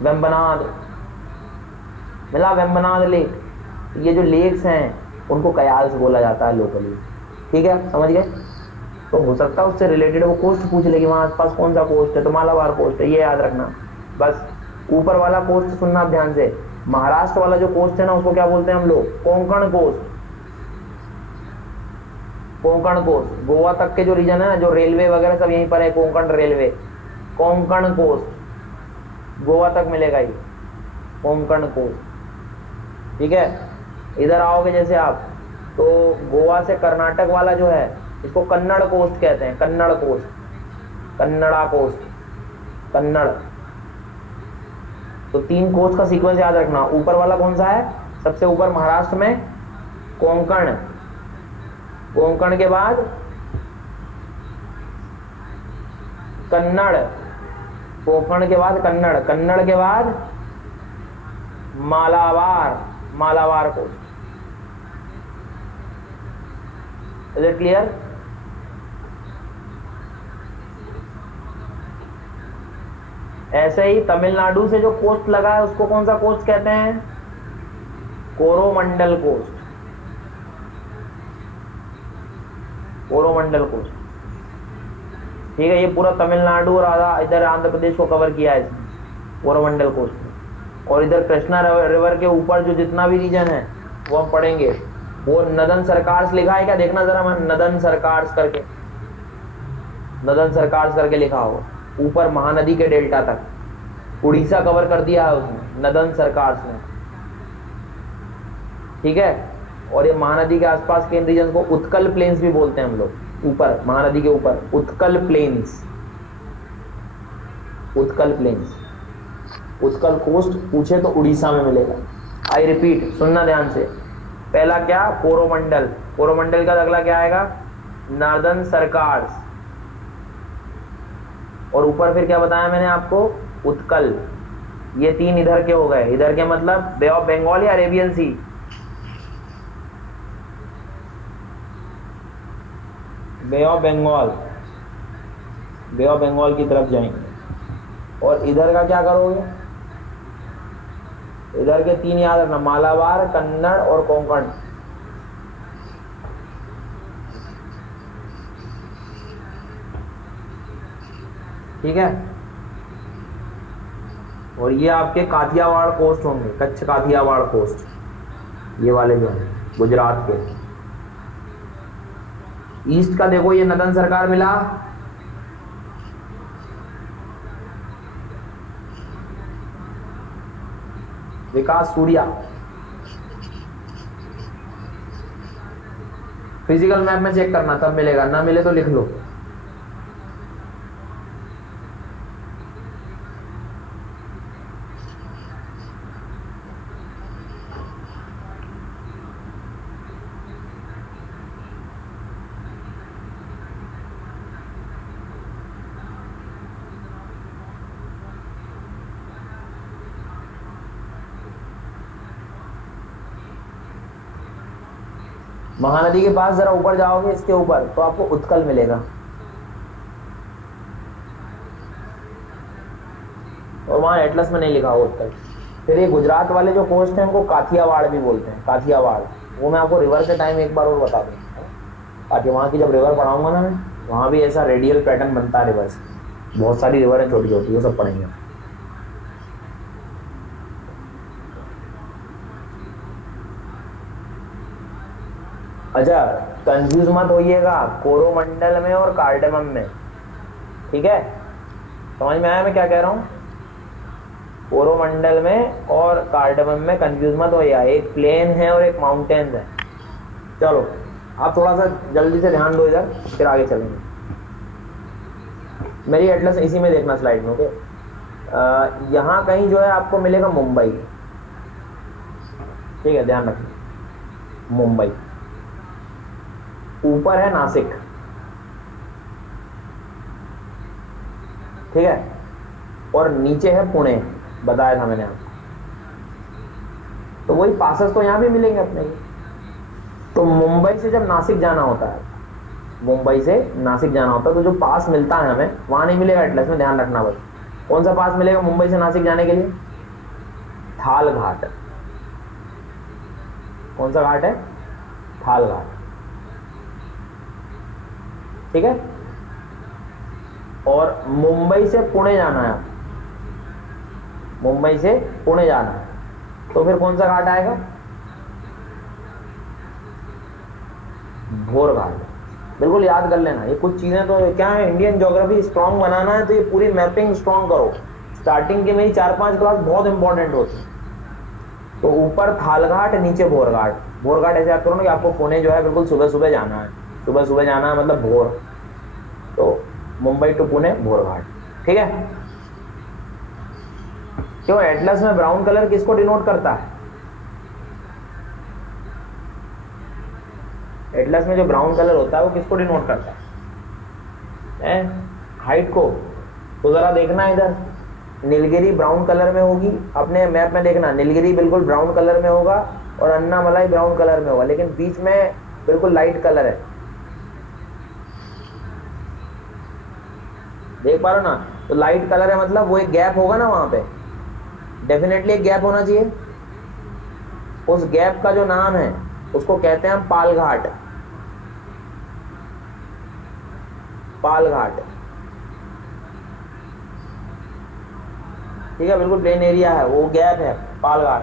वेम्बनाड मिला, वेम्बनाड लेक। ये जो लेक्स हैं उनको कयाल्स बोला जाता है लोकली, ठीक है, समझ गए। तो हो सकता है उससे रिलेटेड वो कोस्ट पूछ ले कि वहां आसपास कौन सा कोस्ट है, तो मालाबार कोस्ट है, ये याद रखना बस। ऊपर वाला कोस्ट सुनना ध्यान से, महाराष्ट्र वाला जो कोस्ट है ना, उसको क्या बोलते हैं हम लोग, कोंकण कोस्ट, कोंकण कोस्ट। गोवा तक के जो रीजन है ना, जो रेलवे वगैरह सब यहीं पर है, कोंकण रेलवे, कोंकण कोस्ट, गोवा तक मिलेगा ये कोंकण कोस्ट, ठीक है। इधर आओगे जैसे आप, तो गोवा से कर्नाटक वाला जो है, इसको कन्नड़ कोस्ट कहते हैं, कन्नड़ कोस्ट, कन्नड़ा कोस्ट, कन्नड़। तो 3 कोस्ट का सीक्वेंस याद रखना। ऊपर वाला कौन सा है, सबसे ऊपर महाराष्ट्र में कोंकण, कोंकण के बाद कन्नड़, कोंकण के बाद कन्नड़, कन्नड़ के बाद Malabar, Malabar coast. Is it clear? ऐसे ही तमिलनाडु से जो कोस्ट लगा है उसको कौन सा कोस्ट कहते हैं, कोरोमंडल कोस्ट, कोरोमंडल कोस्ट, ठीक है। ये पूरा तमिलनाडु और आधा इधर आंध्र प्रदेश को कवर किया है इसमें, कोरोमंडल कोस्ट में। और इधर कृष्णा रिवर के ऊपर जो जितना भी रीजन है वो हम पढ़ेंगे। वो नदन सरकार्स लिखा है क्या, देखना जरा, मैं नदन सरकार्स करके, नदन सरकार्स करके लिखा हो, ऊपर महानदी के डेल्टा तक उड़ीसा कवर कर दिया है उसने, नदन सरकार्स ने, ठीक है। और ये महानदी के आसपास के इन रीजन को उत्कल प्लेन्स भी बोलते हैं हम लोग, ऊपर महानदी के ऊपर Utkal plains, Utkal plains. Utkal coast पूछे तो उड़ीसा में मिलेगा। आई रिपीट, सुनना ध्यान से, पहला क्या, कोरोमंडल, कोरोमंडल का अगला क्या आएगा, नॉर्दर्न सरकार्स, और ऊपर फिर क्या बताया मैंने आपको, उत्कल। ये 3 इधर के हो गए, इधर के मतलब बे ऑफ बंगाल या Arabian sea, bay of Bengal, bay of Bengal की तरफ जाएंगे। और इधर का क्या करोगे, इधर के 3 याद रखना, मालाबार, कन्नड़ और कोंकण। ठीक है, और ये आपके काठियावाड़ कोस्ट होंगे, कच्छ काठियावाड़ कोस्ट, ये वाले जो हैं गुजरात के। ईस्ट का देखो, ये नदन सरकार मिला, विकास सूर्या। फिजिकल मैप में चेक करना तब मिलेगा, ना मिले तो लिख लो। महानदी के पास जरा ऊपर जाओगे, इसके ऊपर, तो आपको उत्कल मिलेगा। और वहां एटलस में नहीं लिखा हो उत्कल। फिर ये गुजरात वाले जो कोस्ट हैं उनको काठियावाड़ भी बोलते हैं, काठियावाड़। वो मैं आपको रिवर के टाइम एक बार और बता दूंगा, ताकि वहाँ की जब रिवर पढ़ाऊंगा ना मैं, वहाँ भी ऐसा रेडियल पैटर्न बनता है रिवर से। बहुत सारी रिवर है छोटी छोटी, वो सब पढ़ेंगे। अच्छा, कंफ्यूज मत होइएगा कोरोमंडल में और कार्डेमम में, ठीक है? समझ में आया मैं क्या कह रहा हूँ? कोरोमंडल में और कार्डेमम में कंफ्यूज मत होइएगा, एक प्लेन है और एक माउंटेन्स है। चलो आप थोड़ा सा जल्दी से ध्यान दो इधर, फिर आगे चलेंगे। मेरी एटलस इसी में देखना स्लाइड में, ओके? यहाँ कहीं जो है आपको मिलेगा मुंबई, ठीक है, ध्यान रखना। मुंबई ऊपर है नासिक, ठीक है, और नीचे है पुणे, बताया था मैंने आपको। तो वही पासेस तो यहाँ भी मिलेंगे अपने। तो मुंबई से जब नासिक जाना होता है, मुंबई से नासिक जाना होता है, तो जो पास मिलता है हमें वहां नहीं मिलेगा एटलस में, ध्यान रखना बस। कौन सा पास मिलेगा मुंबई से नासिक जाने के लिए? थाल घाट। कौन सा घाट है? थाल घाट, ठीक है। और मुंबई से पुणे जाना है, मुंबई से पुणे जाना है, तो फिर कौन सा घाट आएगा? भोर घाट। बिल्कुल याद कर लेना, ये कुछ चीजें तो क्या है, इंडियन ज्योग्राफी स्ट्रांग बनाना है तो ये पूरी मैपिंग स्ट्रांग करो। स्टार्टिंग की मेरी 4-5 क्लास बहुत इंपॉर्टेंट होती है। तो ऊपर थालघाट, नीचे भोरघाट। भोरघाट ऐसे याद करो ना कि आपको पुणे जो है बिल्कुल सुबह सुबह जाना है, सुबह सुबह जाना है मतलब भोर। तो मुंबई टू पुणे भोरघाट, ठीक है। क्यों एटलस में ब्राउन कलर किसको डिनोट करता है? एटलस में जो ब्राउन कलर होता है वो किसको डिनोट करता है? हाइट को। तो जरा देखना इधर, नीलगिरी ब्राउन कलर में होगी, अपने मैप में देखना, नीलगिरी बिल्कुल ब्राउन कलर में होगा और अन्नामलाई ब्राउन कलर में होगा, लेकिन बीच में बिल्कुल लाइट कलर है, देख पा रहे हो ना? तो लाइट कलर है मतलब वो एक गैप होगा ना वहां पे, डेफिनेटली एक गैप होना चाहिए। उस गैप का जो नाम है उसको कहते हैं हम पालघाट। पालघाट, ठीक है, बिल्कुल प्लेन एरिया है, वो गैप है पालघाट।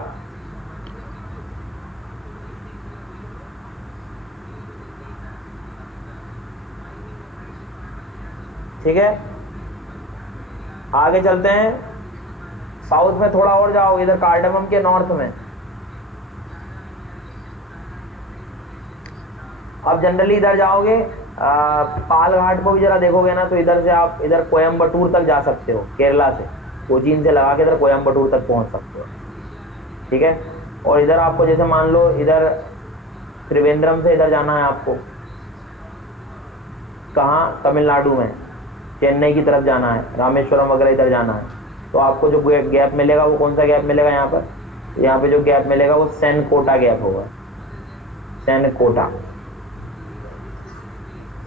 ठीक है, आगे चलते हैं। साउथ में थोड़ा और जाओ, इधर कार्डमम के नॉर्थ में। अब जनरली इधर जाओगे, पालघाट को भी जरा देखोगे ना, तो इधर से आप इधर कोयम्बटूर तक जा सकते हो, केरला से कोचीन से लगा के इधर कोयम्बटूर तक पहुंच सकते हो, ठीक है। और इधर आपको जैसे मान लो इधर त्रिवेंद्रम से इधर जाना है आपको, कहाँ? तमिलनाडु में, चेन्नई की तरफ जाना है, रामेश्वरम वगैरह इधर जाना है, तो आपको जो गैप मिलेगा वो कौन सा गैप मिलेगा? यहाँ पर, यहाँ पे जो गैप मिलेगा वो सेनकोटा गैप होगा, सेनकोटा,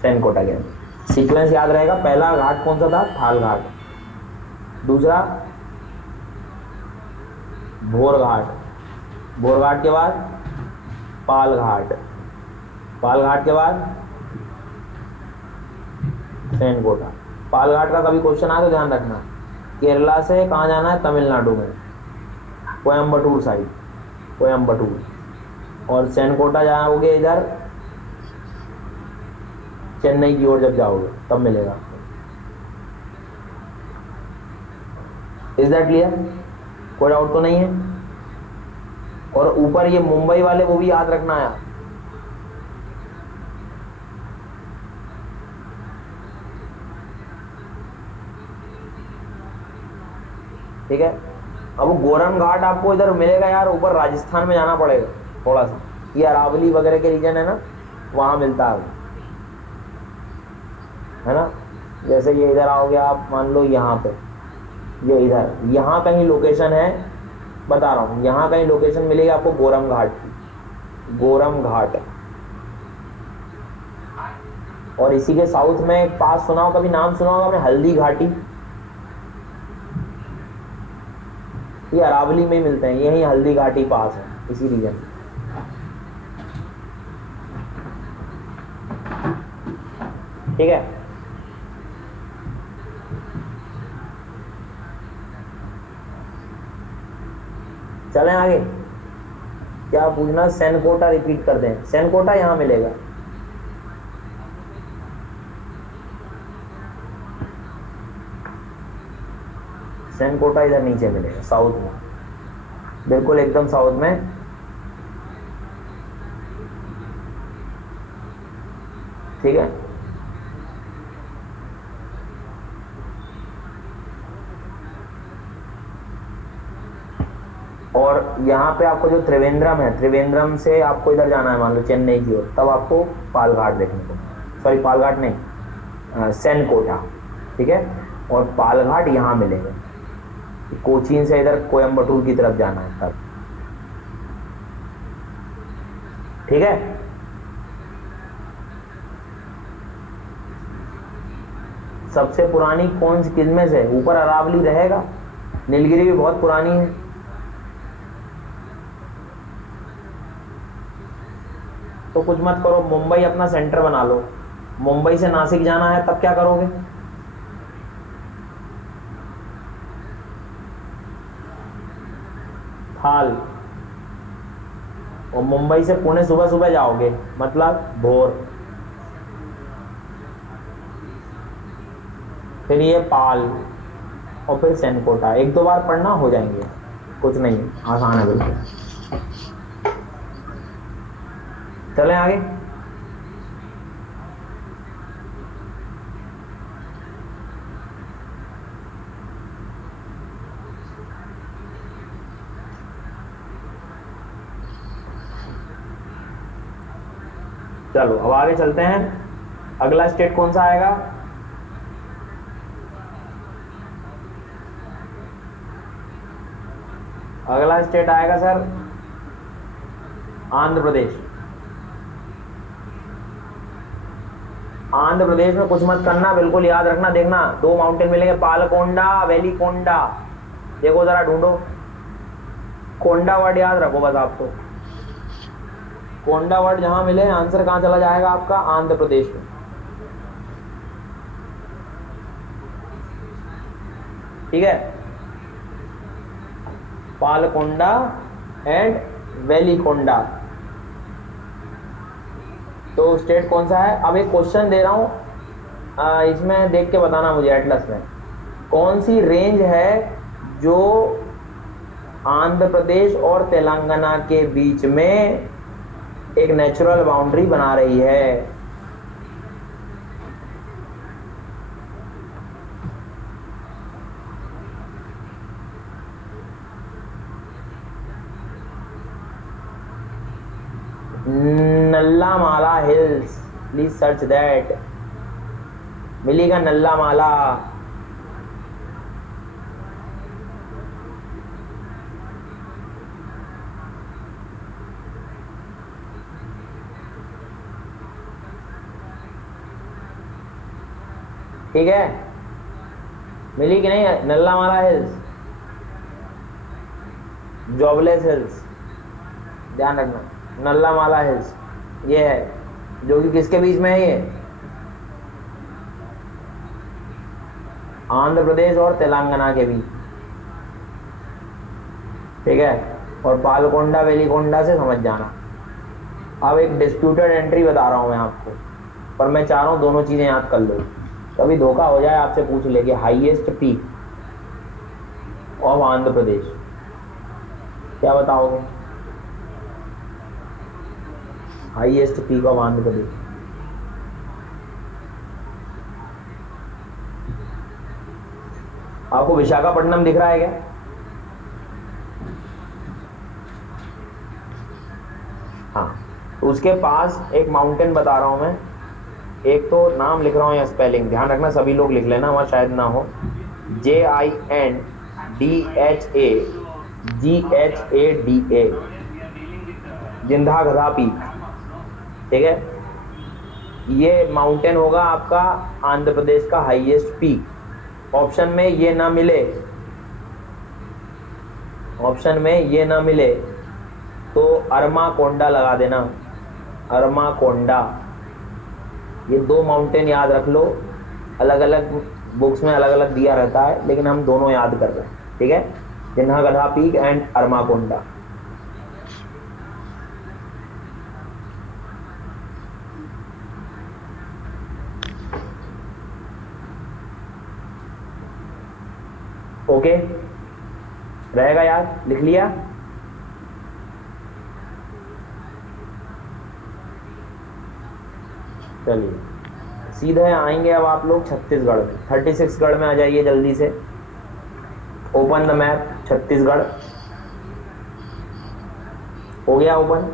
सेनकोटा गैप। सीक्वेंस याद रहेगा, पहला घाट कौन सा था? थाल घाट, दूसरा भोर घाट, भोर घाट के बाद पाल घाट, पाल घाट के बाद सेनकोटा। पाल घाट का कभी क्वेश्चन आए तो ध्यान रखना, केरला से कहाँ जाना है, तमिलनाडु में, कोयम्बटूर साइड, कोयम्बटूर। और सेनकोटा जाओगे इधर चेन्नई की ओर, जब जाओगे तब मिलेगा। Is that clear? कोई डाउट तो नहीं है? और ऊपर ये मुंबई वाले वो भी याद रखना है। ठीक है। अब गोरन घाट आपको इधर मिलेगा यार, ऊपर राजस्थान में जाना पड़ेगा थोड़ा सा, ये अरावली वगैरह के रीजन है ना, वहां मिलता है ना। जैसे ये इधर आओगे आप, मान लो यहाँ पे, ये इधर यहाँ कहीं लोकेशन है, बता रहा हूँ, यहाँ कहीं लोकेशन मिलेगी आपको गोरम घाट की, गोरम घाट। और इसी के साउथ में एक पास सुना हो, कभी नाम सुना होगा आपने, हल्दी घाटी, ये अरावली में ही मिलते हैं, यही हल्दी घाटी पास है इसी रीजन। ठीक है, चलें आगे। क्या पूछना? सेनकोटा रिपीट कर दें, सेनकोटा यहां मिलेगा। सेनकोटा इधर नीचे मिलेगा, साउथ में, बिल्कुल एकदम साउथ में। ठीक है, और यहाँ पे आपको जो त्रिवेंद्रम है, त्रिवेंद्रम से आपको इधर जाना है, मान लो चेन्नई की ओर, तब आपको पालघाट देखने को, सॉरी पालघाट नहीं, सेनकोटा। ठीक है, और पालघाट यहाँ मिलेंगे, कोचीन से इधर कोयम्बटूर की तरफ जाना है तब। ठीक है, सबसे पुरानी कौन सी किसमें से? ऊपर अरावली रहेगा, नीलगिरी भी बहुत पुरानी है। तो कुछ मत करो, मुंबई अपना सेंटर बना लो। मुंबई से नासिक जाना है तब क्या करोगे? थाल। और मुंबई से पुणे सुबह सुबह जाओगे, मतलब भोर। फिर ये पाल, और फिर सेनकोटा। एक दो बार पढ़ना, हो जाएंगे, कुछ नहीं, आसान है बिल्कुल। चलें आगे। चलो अब आगे चलते हैं। अगला स्टेट कौन सा आएगा? अगला स्टेट आएगा सर आंध्र प्रदेश। आंध्र प्रदेश में कुछ मत करना, बिल्कुल याद रखना। देखना, दो माउंटेन मिलेंगे, पालकोंडा, वेलिकोंडा। देखो जरा ढूंढो, कोंडा वर्ड याद रखो बस आपको। कोंडा वर्ड जहां मिले, आंसर कहां चला जाएगा आपका? आंध्र प्रदेश में। ठीक है, पालकोंडा एंड वेलिकोंडा। तो स्टेट कौन सा है? अब एक क्वेश्चन दे रहा हूं, इसमें देख के बताना मुझे, एटलस में कौन सी रेंज है जो आंध्र प्रदेश और तेलंगाना के बीच में एक नेचुरल बाउंड्री बना रही है? नल्ला माला हिल्स, प्लीज सर्च दैट। मिलेगा नल्ला माला। ठीक है, मिली कि नहीं नल्ला माला हिल्स? जॉबलेस हिल्स, ध्यान रखना, नल्लामाला हिल्स ये है, जो कि किसके बीच में है, ये आंध्र प्रदेश और तेलंगाना के बीच, ठीक है। और पालकोंडा वेलिकोंडा से समझ जाना। अब एक डिस्प्यूटेड एंट्री बता रहा हूं मैं आपको, पर मैं चाह रहा हूं दोनों चीजें याद कर लो, कभी धोखा हो जाए आपसे पूछ ले कि highest peak of Andhra Pradesh, क्या बताओगे? Highest peak of Andhra Pradesh, आपको विशाखापट्टनम दिख रहा है क्या? हाँ, तो उसके पास एक माउंटेन बता रहा हूं मैं, एक तो नाम लिख रहा हूं या स्पेलिंग ध्यान रखना, सभी लोग लिख लेना, वहां शायद ना हो, JINDHAGHADA, जिंदागधा पीक, ठीक है। ये माउंटेन होगा आपका आंध्र प्रदेश का हाईएस्ट पीक। ऑप्शन में ये ना मिले, ऑप्शन में ये ना मिले तो अरमाकोंडा लगा देना, अरमाकोंडा। ये दो माउंटेन याद रख लो, अलग अलग बुक्स में अलग अलग दिया रहता है, लेकिन हम दोनों याद कर रहे हैं, ठीक है, जिन्हागढ़ा पीक एंड अरमाकोंडा। ओके, रहेगा याद, लिख लिया? चलिए सीधे आएंगे अब आप लोग छत्तीसगढ़ में, 36गढ़ में आ जाइए जल्दी से। ओपन द मैप, छत्तीसगढ़ हो गया ओपन।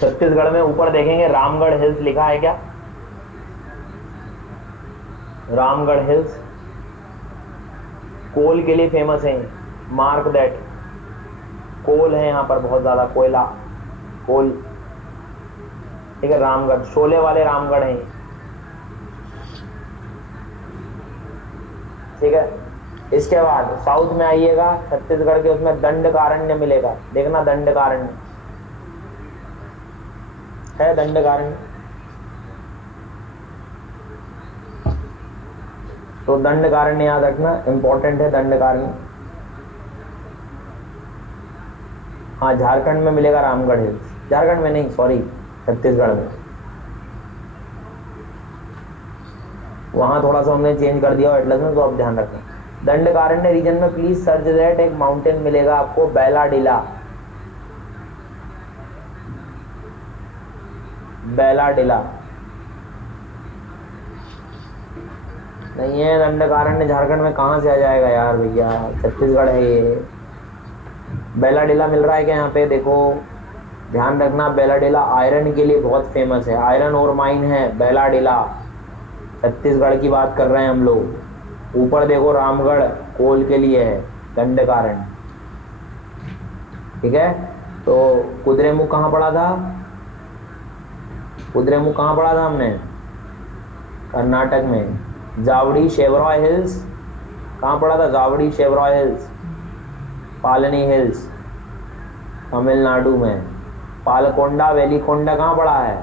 छत्तीसगढ़ में ऊपर देखेंगे रामगढ़ हिल्स लिखा है क्या? रामगढ़ हिल्स कोल के लिए फेमस है, मार्क दैट, कोल है यहाँ पर बहुत ज्यादा, कोयला, कोल, ठीक है। रामगढ़, शोले वाले रामगढ़ हैं, ठीक है। इसके बाद साउथ में आइएगा छत्तीसगढ़ के, उसमें दंडकारण्य मिलेगा, देखना दंडकारण्य है, दंडकारण्य, तो दंडकारण्य याद रखना, इंपॉर्टेंट है दंडकारण्य। हाँ, झारखंड में मिलेगा रामगढ़ हिल्स, झारखंड में नहीं, सॉरी, छत्तीसगढ़ में। वहां थोड़ा सा हमने चेंज कर दिया एटलस में, तो आप ध्यान रखें। दंडकारण्य रीजन में प्लीज सर्च दैट, एक माउंटेन मिलेगा आपको बैलाडिला, बैलाडिला नहीं है। दंडकारण्य झारखंड में कहाँ से आ जाएगा यार भैया, छत्तीसगढ़ है ये। बैलाडिला मिल रहा है क्या यहाँ पे? देखो ध्यान रखना, बैलाडिला आयरन के लिए बहुत फेमस है, आयरन और माइन है बैलाडिला, छत्तीसगढ़ की बात कर रहे हैं हम लोग। ऊपर देखो रामगढ़ कोल के लिए है, दंडकारण्य, ठीक है। तो कुद्रेमुख कहाँ पड़ा था? कुद्रेमुख कहाँ पड़ा था हमने? कर्नाटक में। जावड़ी शेवरॉय हिल्स कहाँ पड़ा था? जावड़ी शेवरॉय हिल्स, पालनी हिल्स तमिलनाडु में। पालकोंडा वेलिकोंडा कहाँ पड़ा है?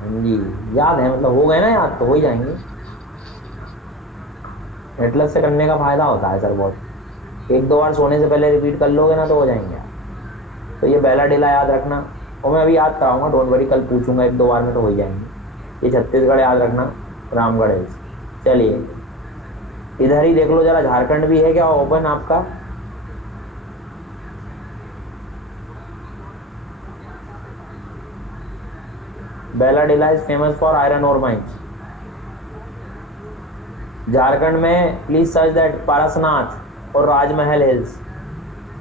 हाँ जी, याद है, मतलब हो गए ना याद, तो हो ही जाएंगे। एटलस से करने का फायदा होता है सर बहुत, एक दो बार सोने से पहले रिपीट कर लोगे ना तो हो जाएंगे। तो ये बैलाडिला याद रखना, और मैं अभी याद कराऊंगा, डोंट वरी, कल पूछूंगा, एक दो बार में तो हो ही जाएंगे। ये छत्तीसगढ़ याद रखना, रामगढ़ हिल्स। चलिए इधर ही देख लो जरा, झारखंड भी है क्या ओपन आपका? Bailadila is famous for iron ore mines. Jharkhand में प्लीज सर्च दैट पारसनाथ और Rajmahal hills,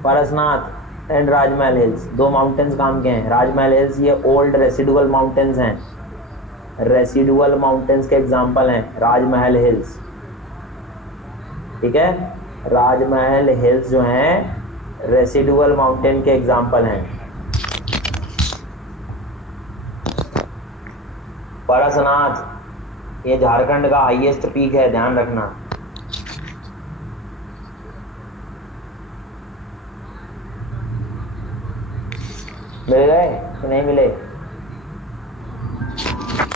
Parasnath and Rajmahal hills, दो माउंटेन्स काम के हैं। राजमहल हिल्स ये ओल्ड रेसिडुअल माउंटेन्स हैं, रेसिडुअल माउंटेन्स के एग्जाम्पल हैं राजमहल हिल्स, ठीक है। राजमहल हिल्स जो हैं रेसिडुअल माउंटेन के एग्जाम्पल हैं। परसनाथ ये झारखंड का हाईएस्ट पीक है, ध्यान रखना। मिल गए कि नहीं मिले?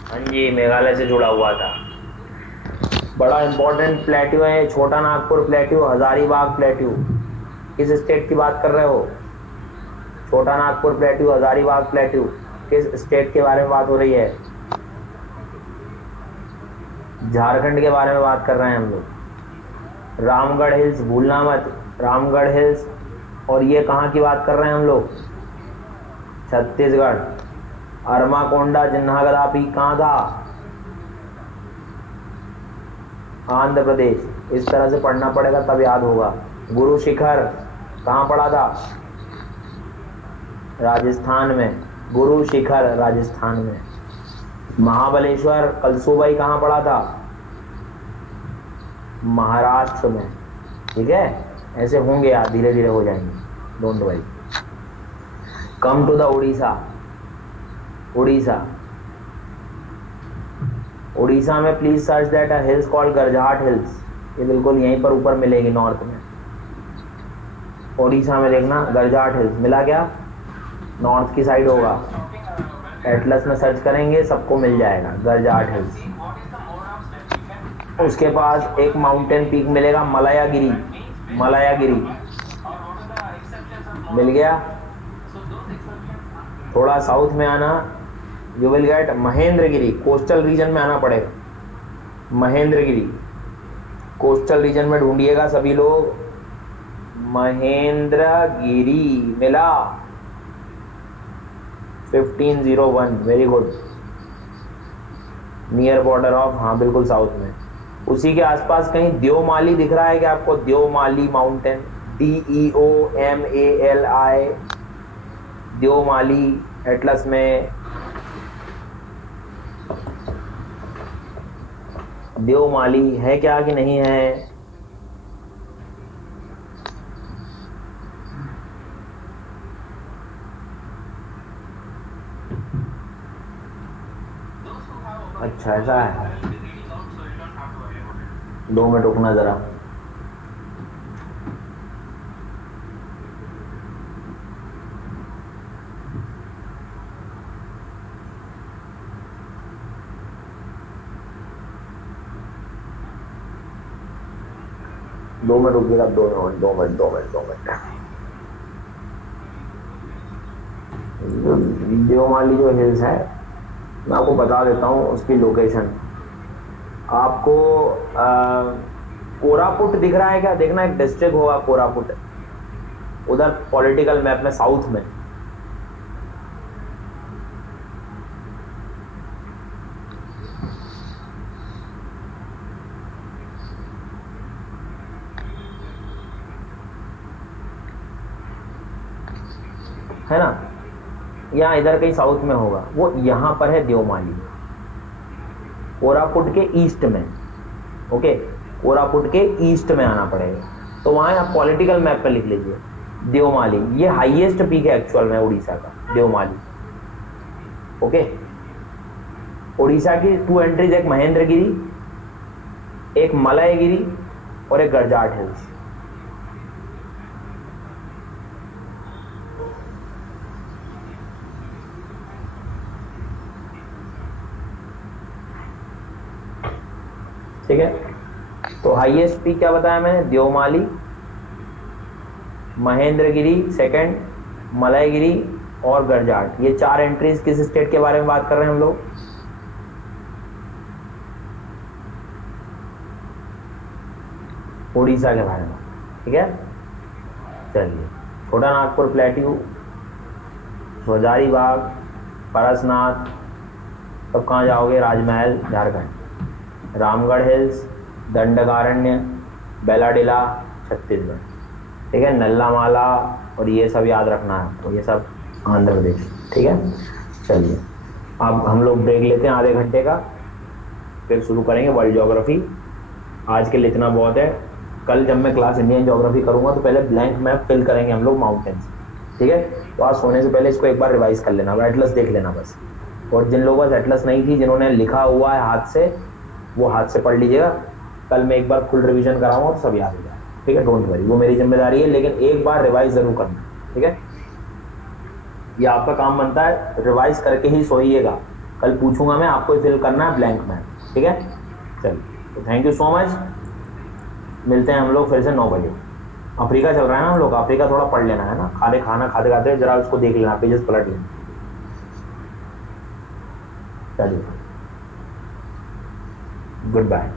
हाँ जी, मेघालय से जुड़ा हुआ था। बड़ा इंपॉर्टेंट प्लेट्यू है छोटा नागपुर प्लेट्यू, हजारीबाग प्लेट्यू। किस स्टेट की बात कर रहे हो? छोटा नागपुर प्लेट्यू, हजारीबाग प्लेट्यू, किस स्टेट के बारे में बात हो रही है? झारखंड के बारे में बात कर रहे हैं हम लोग। रामगढ़ हिल्स भूलना मत, रामगढ़ हिल्स। और ये कहाँ की बात कर रहे हैं हम लोग? छत्तीसगढ़। अरमाकोंडा जिन्नागदा पीक कहाँ था? आंध्र प्रदेश। इस तरह से पढ़ना पड़ेगा तब याद होगा। गुरु शिखर कहाँ पड़ा था? राजस्थान में। गुरु शिखर राजस्थान में। महाबलेश्वर कलसूबाई कहाँ पड़ा था? महाराष्ट्र में। ठीक है, ऐसे होंगे यार, धीरे धीरे हो जाएंगे, don't worry. Come to the Orissa. Orissa, Orissa में please search that a hills called Garjat hills. ये बिल्कुल यहीं पर ऊपर मिलेगी, नॉर्थ में। उड़ीसा में देखना गरजाट हिल्स मिला क्या? नॉर्थ की साइड होगा। एटलस में सर्च करेंगे सबको मिल जाएगा गरजाट हिल्स। उसके पास एक माउंटेन पीक मिलेगा मलायागिरी। मलायागिरी मिल गया। थोड़ा साउथ में आना, you will get Mahendragiri. Coastal region में आना पड़ेगा। महेंद्रगिरी कोस्टल रीजन में ढूंढिएगा सभी लोग। महेंद्रगिरी मिला 1501। Very good. Near border of, हाँ बिल्कुल साउथ में। उसी के आसपास कहीं देवमाली दिख रहा है क्या आपको? Devmali mountain, DEOMALI, Devmali Atlas में। देवमाली है क्या कि नहीं है? अच्छा ऐसा है। 2 मिनट रुकना जरा। दो मिनट रुकिएगा, 2 मिनट। देवमाली जो हिल्स है, मैं आपको बता देता हूँ उसकी लोकेशन। आपको कोरापुट दिख रहा है क्या? देखना एक डिस्ट्रिक्ट होगा कोरापुट, उधर पॉलिटिकल मैप में साउथ में। है ना, यहाँ इधर कहीं साउथ में होगा। वो यहाँ पर है देवमाली, कोरापुट के ईस्ट में। ओके, कोरापुट के ईस्ट में आना पड़ेगा। तो वहाँ आप पॉलिटिकल मैप पे लिख लीजिए देवमाली। ये हाईएस्ट पीक है एक्चुअल में उड़ीसा का, देवमाली। ओके, उड़ीसा की 2 एंट्रीज, एक महेंद्रगिरी, एक मलयगिरी और एक गरजाट हिल्स। ठीक है, तो हाईएस्ट पीक क्या बताया मैंने? देवमाली, महेंद्रगिरी सेकंड, मलयगिरी और गरजाट। ये 4 एंट्रीज किस स्टेट के बारे में बात कर रहे हैं हम लोग? उड़ीसा के बारे में। ठीक है, चलिए। छोटा नागपुर प्लेट्यू, हजारीबाग, परसनाथ, तब कहाँ जाओगे? राजमहल झारखंड। रामगढ़ हिल्स, दंडकारण्य, बेलाडिला छत्तीसगढ़। ठीक है, नल्लामाला और ये सब याद रखना है, तो ये सब आंध्र प्रदेश। ठीक है, चलिए अब हम लोग ब्रेक लेते हैं आधे घंटे का, फिर शुरू करेंगे वर्ल्ड ज्योग्राफी। आज के लिए इतना बहुत है। कल जब मैं क्लास इंडियन ज्योग्राफी करूंगा तो पहले ब्लैंक मैप फिल करेंगे हम लोग माउंटेन्स। ठीक है, तो आज सोने से पहले इसको एक बार रिवाइज कर लेना, एटलस देख लेना बस। और जिन लोगों का एटलस नहीं थी, जिन्होंने लिखा हुआ है हाथ से, वो हाथ से पढ़ लीजिएगा। कल मैं एक बार फुल रिवीजन कराऊंगा तो सब याद हो जाए, ठीक है। डोंट वरी, वो मेरी जिम्मेदारी है, लेकिन एक बार रिवाइज जरूर करना, ठीक है। ये आपका काम बनता है, रिवाइज करके ही सोइएगा। कल पूछूंगा मैं, आपको फिल करना है ब्लैंक में, ठीक है। चलिए, तो थैंक यू सो मच। मिलते हैं हम लोग फिर से 9 बजे। अफ्रीका चल रहा है ना हम लोग, अफ्रीका थोड़ा पढ़ लेना है ना, खाना खाते खाते जरा उसको देख लेना, पेजेस पलट लेना। चलिए, गुड बाय।